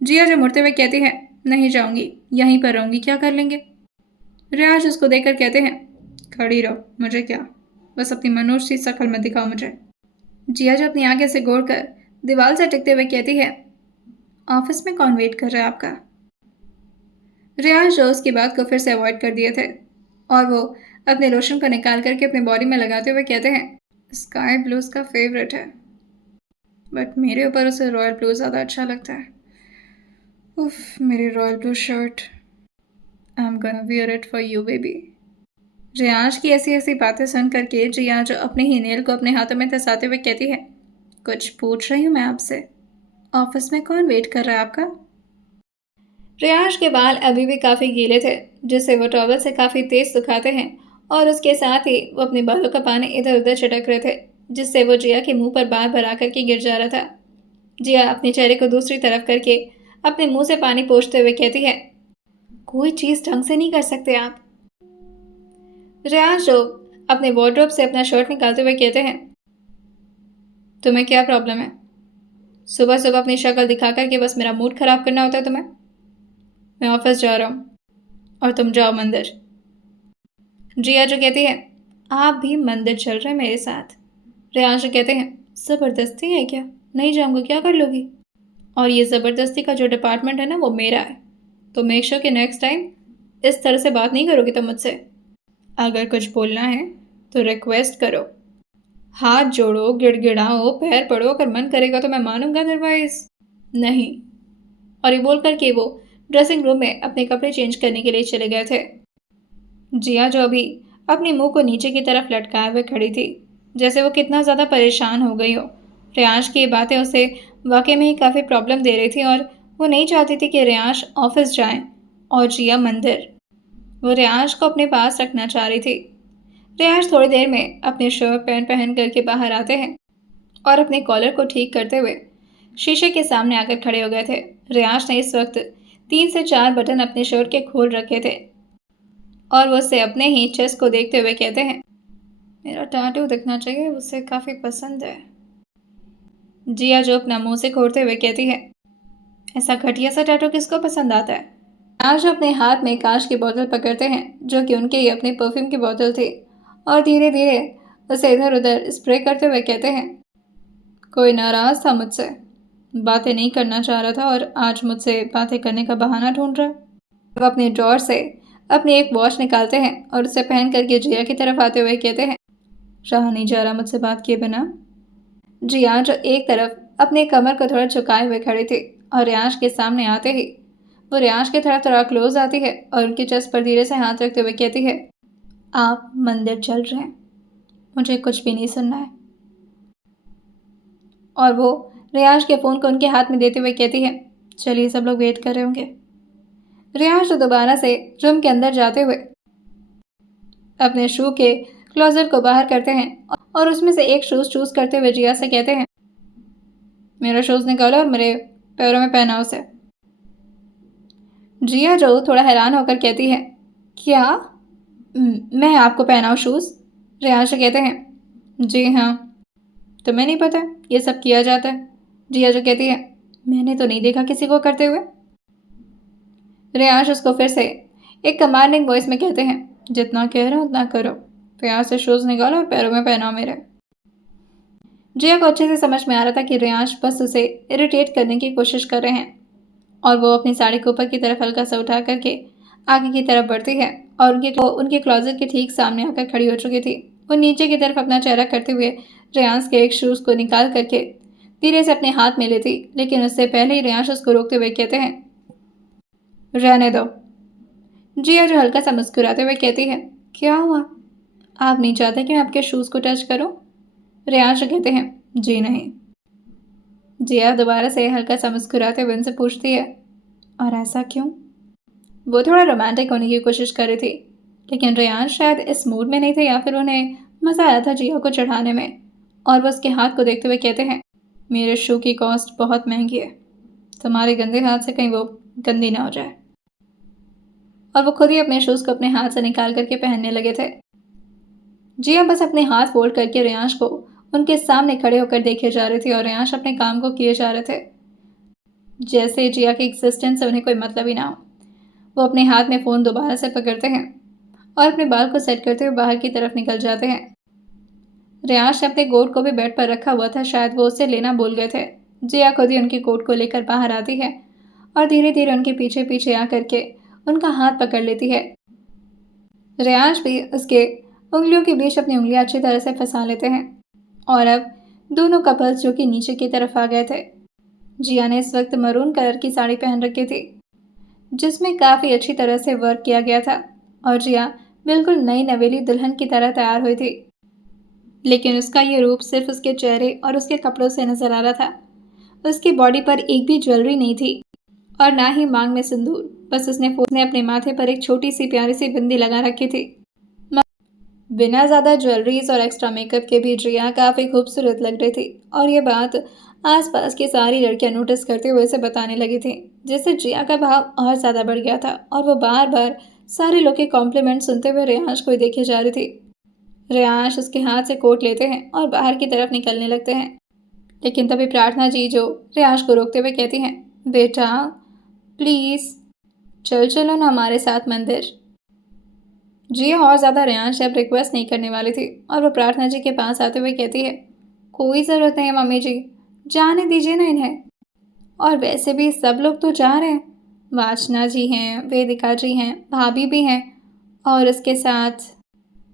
जिया जो मुड़ते हुए कहती है, नहीं जाऊंगी, यहीं पर रहूंगी, क्या कर लेंगे। रियाज उसको देखकर कहते हैं, खड़ी रहो, मुझे क्या, बस अपनी मनोज सी शक्ल में दिखाओ मुझे। जिया जो अपनी आंखें से गोड़कर दीवार से टिकते हुए कहती है, ऑफिस में कौन वेट कर रहा है आपका। रियाज जो उसकी बात को फिर से अवॉइड कर दिए थे और वो अपने लोशन को निकाल करके अपनी बॉडी में लगाते हुए कहते हैं, स्काई ब्लू उसका फेवरेट है, बट मेरे ऊपर उसे रॉयल ब्लू ज़्यादा अच्छा लगता है। उफ, मेरी royal blue shirt, I am gonna wear it for you baby. Riyansh की ऐसी ऐसी बातें सुन करके जिया जो अपने ही नेल को अपने हाथों में धंसाते हुए कहती है, कुछ पूछ रही हूँ मैं आपसे, ऑफिस में कौन वेट कर रहा है आपका। रियांश के बाल अभी भी काफ़ी गीले थे, जिससे वो टॉवल से काफ़ी तेज सुखाते हैं और उसके साथ ही वो अपने बालों का पानी इधर उधर छिड़क रहे थे, जिससे वो जिया के मुंह पर बार बार आकर के गिर जा रहा था। जिया अपने चेहरे को दूसरी तरफ करके अपने मुंह से पानी पोंछते हुए कहती है, कोई चीज़ ढंग से नहीं कर सकते आप। रियांश जो अपने वार्डरोब से अपना शर्ट निकालते हुए कहते हैं, तुम्हें क्या प्रॉब्लम है, सुबह सुबह अपनी शक्ल दिखा करके बस मेरा मूड खराब करना होता है तुम्हें। मैं ऑफिस जा रहा हूँ और तुम जाओ मंदिर। जिया जो कहती है, आप भी मंदिर चल रहे हैं मेरे साथ। रियांश जो कहते हैं, ज़बरदस्ती है क्या, नहीं जाऊँगा, क्या कर लोगी। और ये ज़बरदस्ती का जो डिपार्टमेंट है ना वो मेरा है, तो मेक श्योर कि नेक्स्ट टाइम इस तरह से बात नहीं करोगी तुम मुझसे। अगर कुछ बोलना है तो रिक्वेस्ट करो, हाथ जोड़ो, गिड़गिड़ाओ, पैर पड़ो, अगर मन करेगा तो मैं मानूंगा, अदरवाइज नहीं। और ये बोल करके वो ड्रेसिंग रूम में अपने कपड़े चेंज करने के लिए चले गए थे। जिया जो अभी अपने मुंह को नीचे की तरफ लटकाए हुए खड़ी थी, जैसे वो कितना ज़्यादा परेशान हो गई हो। रियांश की ये बातें उसे वाकई में ही काफ़ी प्रॉब्लम दे रही थी और वो नहीं चाहती थी कि रियांश ऑफिस जाए और जिया मंदिर। वो रियांश को अपने पास रखना चाह रही थी। रियांश थोड़ी देर में अपने शर्ट पैंट पहन करके बाहर आते हैं और अपने कॉलर को ठीक करते हुए शीशे के सामने आकर खड़े हो गए थे। रियांश ने इस वक्त 3 से 4 बटन अपने शर्ट के खोल रखे थे और वो उससे अपने ही चेस्ट को देखते हुए कहते हैं, मेरा टैटू दिखना चाहिए, उसे काफ़ी पसंद है। जिया जो अपना मुंह से खोलते हुए कहती है, ऐसा घटिया सा टैटू किसको पसंद आता है। आज अपने हाथ में कांच की बोतल पकड़ते हैं जो कि उनके ही अपनी परफ्यूम की बोतल थी और धीरे धीरे उसे इधर उधर स्प्रे करते हुए कहते हैं, कोई नाराज़ था मुझसे, बातें नहीं करना चाह रहा था और आज मुझसे बातें करने का बहाना ढूंढ रहा है। वो अपने ड्रॉर से अपनी एक वॉच निकालते हैं और उसे पहन करके जिया की तरफ आते हुए कहते हैं, रहा नहीं जा रहा मुझसे बात किए बिना। जिया जो एक तरफ अपने कमर को थोड़ा झुकाए हुए खड़ी थी और रियांश के सामने आते ही वो रियांश की तरफ थोड़ा क्लोज आती है और उनके चेस्ट पर धीरे से हाथ रखते हुए कहती है, आप मंदिर चल रहे हैं, मुझे कुछ भी नहीं सुनना है। और वो रियांश के फ़ोन को उनके हाथ में देते हुए कहती है, चलिए सब लोग वेट कर रहे होंगे। रियांश दोबारा से रूम के अंदर जाते हुए अपने शू के क्लोजर को बाहर करते हैं और उसमें से एक शूज़ चूज करते हुए जिया से कहते हैं, मेरा शूज़ निकालो और मेरे पैरों में पहनाओ उसे। जिया जो थोड़ा हैरान होकर कहती है, क्या मैं आपको पहनाऊँ शूज़? रियांश कहते हैं, जी हाँ, तुम्हें नहीं पता ये सब किया जाता है। जिया जो कहती है, मैंने तो नहीं देखा किसी को करते हुए। रियांश उसको फिर से एक कमांडिंग वॉइस में कहते हैं, जितना कह रहे हो उतना करो, प्यार से शूज़ निकालो और पैरों में पहनाओ मेरे। जिया को अच्छे से समझ में आ रहा था कि रियांश बस उसे इरिटेट करने की कोशिश कर रहे हैं और वो अपनी साड़ी को ऊपर की तरफ हल्का सा उठा करके आगे की तरफ बढ़ती है और उनके क्लोजेट के ठीक सामने आकर खड़ी हो चुकी थी। वो नीचे की तरफ अपना चेहरा करते हुए रियांश के एक शूज़ को निकाल करके धीरे से अपने हाथ में लेती, लेकिन उससे पहले ही रियांश उसको रोकते हुए कहते हैं, रहने दो। जिया जो हल्का सा मुस्कुराते हुए कहती है, क्या हुआ, आप नहीं चाहते कि मैं आपके शूज़ को टच करूं? रियांश कहते हैं, जी नहीं। जिया दोबारा से हल्का सा मुस्कुराते हुए उनसे पूछती है, और ऐसा क्यों? वो थोड़ा रोमांटिक होने की कोशिश कर रही थी, लेकिन रियांश शायद इस मूड में नहीं थे या फिर उन्हें मज़ा आया था जिया को चढ़ाने में, और वो उसके हाथ को देखते हुए कहते हैं, मेरे शू की कॉस्ट बहुत महंगी है, तुम्हारे गंदे हाथ से कहीं वो गंदी ना हो जाए। और वो खुद ही अपने शूज़ को अपने हाथ से निकाल करके पहनने लगे थे। जिया बस अपने हाथ फोल्ड करके रियांश को उनके सामने खड़े होकर देखे जा रही थी और रियांश अपने काम को किए जा रहे थे, जैसे जिया के एग्जिस्टेंस से उन्हें कोई मतलब ही ना हो। वो अपने हाथ में फ़ोन दोबारा से पकड़ते हैं और अपने बाल को सेट करते हुए बाहर की तरफ निकल जाते हैं। रियांश ने अपने कोट को भी बेड पर रखा हुआ था, शायद वो उसे लेना भूल गए थे। जिया खुद ही उनके कोट को लेकर बाहर आती है और धीरे धीरे उनके पीछे पीछे आकर के उनका हाथ पकड़ लेती है। रियांश भी उसके उंगलियों के बीच अपनी उंगलियां अच्छी तरह से फंसा लेते हैं और अब दोनों कपल्स जो कि नीचे की तरफ आ गए थे। जिया ने इस वक्त मरून कलर की साड़ी पहन रखी थी जिसमें काफ़ी अच्छी तरह से वर्क किया गया था और जिया बिल्कुल नई नवेली दुल्हन की तरह तैयार हुई थी, लेकिन उसका ये रूप सिर्फ उसके चेहरे और उसके कपड़ों से नजर आ रहा था। उसकी बॉडी पर एक भी ज्वेलरी नहीं थी और ना ही मांग में सिंदूर, बस उसने अपने माथे पर एक छोटी सी प्यारी सी बिंदी लगा रखी थी। बिना ज़्यादा ज्वेलरीज और एक्स्ट्रा मेकअप के भी जिया काफ़ी खूबसूरत लग रही थी और ये बात आसपास की सारी लड़कियां नोटिस करते हुए उसे बताने लगी थी, जिससे जिया का भाव और ज़्यादा बढ़ गया था और वो बार बार सारे लोग के कॉम्प्लीमेंट सुनते हुए रियांश को ही देखे जा रही थी। रियांश उसके हाथ से कोट लेते हैं और बाहर की तरफ निकलने लगते हैं, लेकिन तभी प्रार्थना जी जो रियांश को रोकते हुए कहती हैं, बेटा प्लीज़ चल चलो ना हमारे साथ मंदिर। जिया और ज़्यादा रियांश अब रिक्वेस्ट नहीं करने वाली थी और वो प्रार्थना जी के पास आते हुए कहती है, कोई ज़रूरत नहीं है मम्मी जी, जाने दीजिए ना इन्हें, और वैसे भी सब लोग तो जा रहे हैं, वाचना जी हैं, वेदिका जी हैं, भाभी भी हैं, और इसके साथ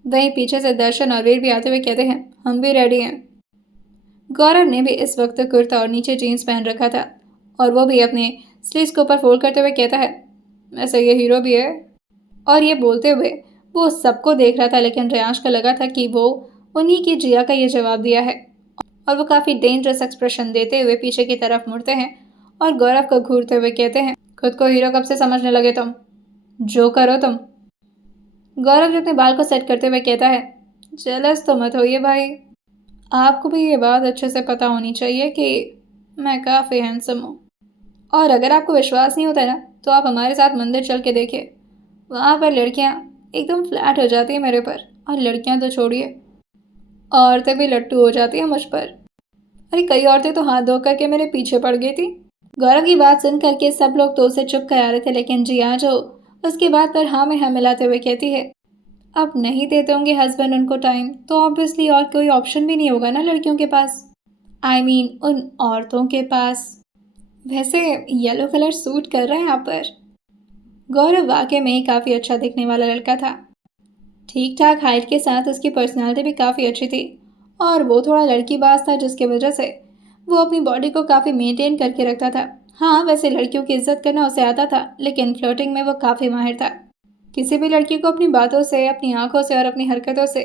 वहीं पीछे से दर्शन और वीर भी आते हुए कहते हैं, हम भी रेडी हैं। गौरव ने भी इस वक्त कुर्ता और नीचे जीन्स पहन रखा था और वो भी अपने स्लीव्स को ऊपर फोल्ड करते हुए कहता है, वैसे ये हीरो भी है। और ये बोलते हुए वो सबको देख रहा था, लेकिन रियांश को लगा था कि वो उन्हीं की जिया का ये जवाब दिया है और वो काफ़ी डेंजरस एक्सप्रेशन देते हुए पीछे की तरफ मुड़ते हैं और गौरव को घूरते हुए कहते हैं, खुद को हीरो कब से समझने लगे तुम, जो करो तुम। गौरव जो अपने बाल को सेट करते हुए कहता है, जेलस तो मत होइए भाई, आपको भी ये बात अच्छे से पता होनी चाहिए कि मैं काफ़ी हैंडसम हूँ, और अगर आपको विश्वास नहीं होता ना तो आप हमारे साथ मंदिर चल के देखिए, वहाँ पर लड़कियाँ एकदम फ्लैट हो जाती हैं मेरे पर, और लड़कियाँ तो छोड़िए औरतें भी लट्टू हो जाती हैं मुझ पर। अरे कई औरतें तो हाथ धो करके मेरे पीछे पड़ गई थी। गौरव की बात सुन करके सब लोग तो उसे चुप करा रहे थे, लेकिन जिया जो उसकी बात पर हाँ में हाँ मिलाते हुए कहती है, अब नहीं देते होंगे हस्बैंड उनको टाइम तो ऑब्वियसली और कोई ऑप्शन भी नहीं होगा ना लड़कियों के पास, आई मीन उन औरतों के पास। वैसे येलो कलर सूट कर रहा है आप पर। गौरव वाकई में ही काफ़ी अच्छा दिखने वाला लड़का था। ठीक ठाक हाइट के साथ उसकी पर्सनालिटी भी काफ़ी अच्छी थी और वो थोड़ा लड़कीबाज था जिसकी वजह से वो अपनी बॉडी को काफ़ी मेंटेन करके रखता था। हाँ, वैसे लड़कियों की इज्जत करना उसे आता था, लेकिन फ्लर्टिंग में वो काफ़ी माहिर था। किसी भी लड़की को अपनी बातों से, अपनी आंखों से और अपनी हरकतों से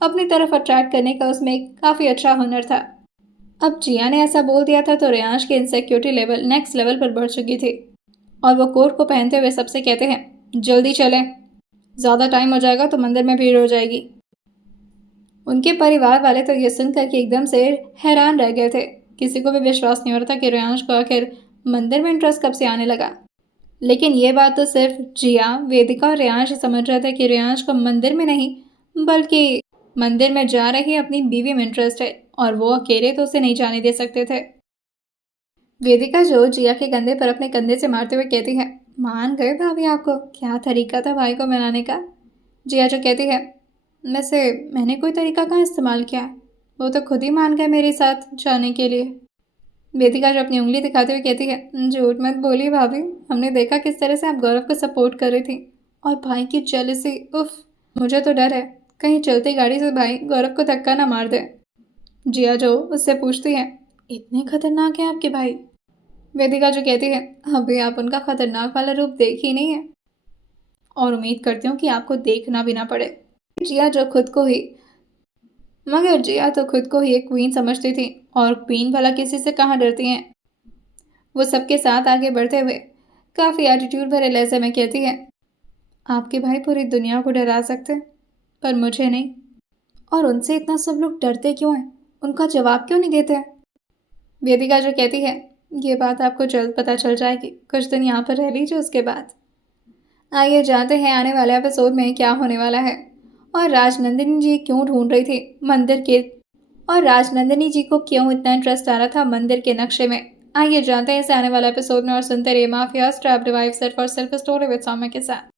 अपनी तरफ अट्रैक्ट करने का उसमें काफ़ी अच्छा हुनर था। अब जिया ने ऐसा बोल दिया था तो रेयांश की इनसिक्योरिटी लेवल नेक्स्ट लेवल पर बढ़ चुकी थी और वो कोट को पहनते हुए सबसे कहते हैं, जल्दी चलें, ज़्यादा टाइम हो जाएगा तो मंदिर में भीड़ हो जाएगी। उनके परिवार वाले तो ये सुनकर कि एकदम से हैरान रह गए थे। किसी को भी विश्वास नहीं हो रहा था कि रेयांश को आखिर मंदिर में इंटरेस्ट कब से आने लगा। लेकिन ये बात तो सिर्फ जिया, वेदिका और रेयांश ही समझ रहे थे कि रेयांश को मंदिर में नहीं बल्कि मंदिर में जा रही अपनी बीवी में इंटरेस्ट है और वो अकेले तो उसे नहीं जाने दे सकते थे। वेदिका जो जिया के कंधे पर अपने कंधे से मारते हुए कहती है, मान गए भाभी, आपको क्या तरीका था भाई को मनाने का। जिया जो कहती है, वैसे मैंने कोई तरीका कहाँ इस्तेमाल किया, वो तो खुद ही मान गए मेरे साथ जाने के लिए। वेदिका जो अपनी उंगली दिखाते हुए कहती है, झूठ मत बोलिए भाभी, हमने देखा किस तरह से आप गौरव को सपोर्ट कर रही थी और भाई की जेलसी, उफ, मुझे तो डर है कहीं चलती गाड़ी से भाई गौरव को धक्का ना मार दे। जिया जो उससे पूछती है, इतने खतरनाक है आपके भाई। वेदिका जो कहती है, अभी आप उनका खतरनाक वाला रूप देख ही नहीं है और उम्मीद करती हूँ कि आपको देखना भी ना पड़े। जिया जो खुद को ही मगर जिया तो खुद को ही एक क्वीन समझती थी और क्वीन भला किसी से कहाँ डरती हैं। वो सबके साथ आगे बढ़ते हुए काफ़ी एटीट्यूड भरे लहजे में कहती है, आपके भाई पूरी दुनिया को डरा सकते पर मुझे नहीं। और उनसे इतना सब लोग डरते क्यों हैं, उनका जवाब क्यों नहीं देते। वेदिका जो कहती है, ये बात आपको जल्द पता चल जाएगी, कुछ दिन यहाँ पर रह लीजिए उसके बाद। आइए जानते हैं आने वाले एपिसोड में क्या होने वाला है और राजनंदिनी जी क्यों ढूंढ रही थी मंदिर के और राजनंदिनी जी को क्यों इतना इंटरेस्ट आ रहा था मंदिर के नक्शे में। आइए जानते हैं इसे आने वाले एपिसोड में और सुनते रहिए mafia trap device set for self story with Saumya के साथ।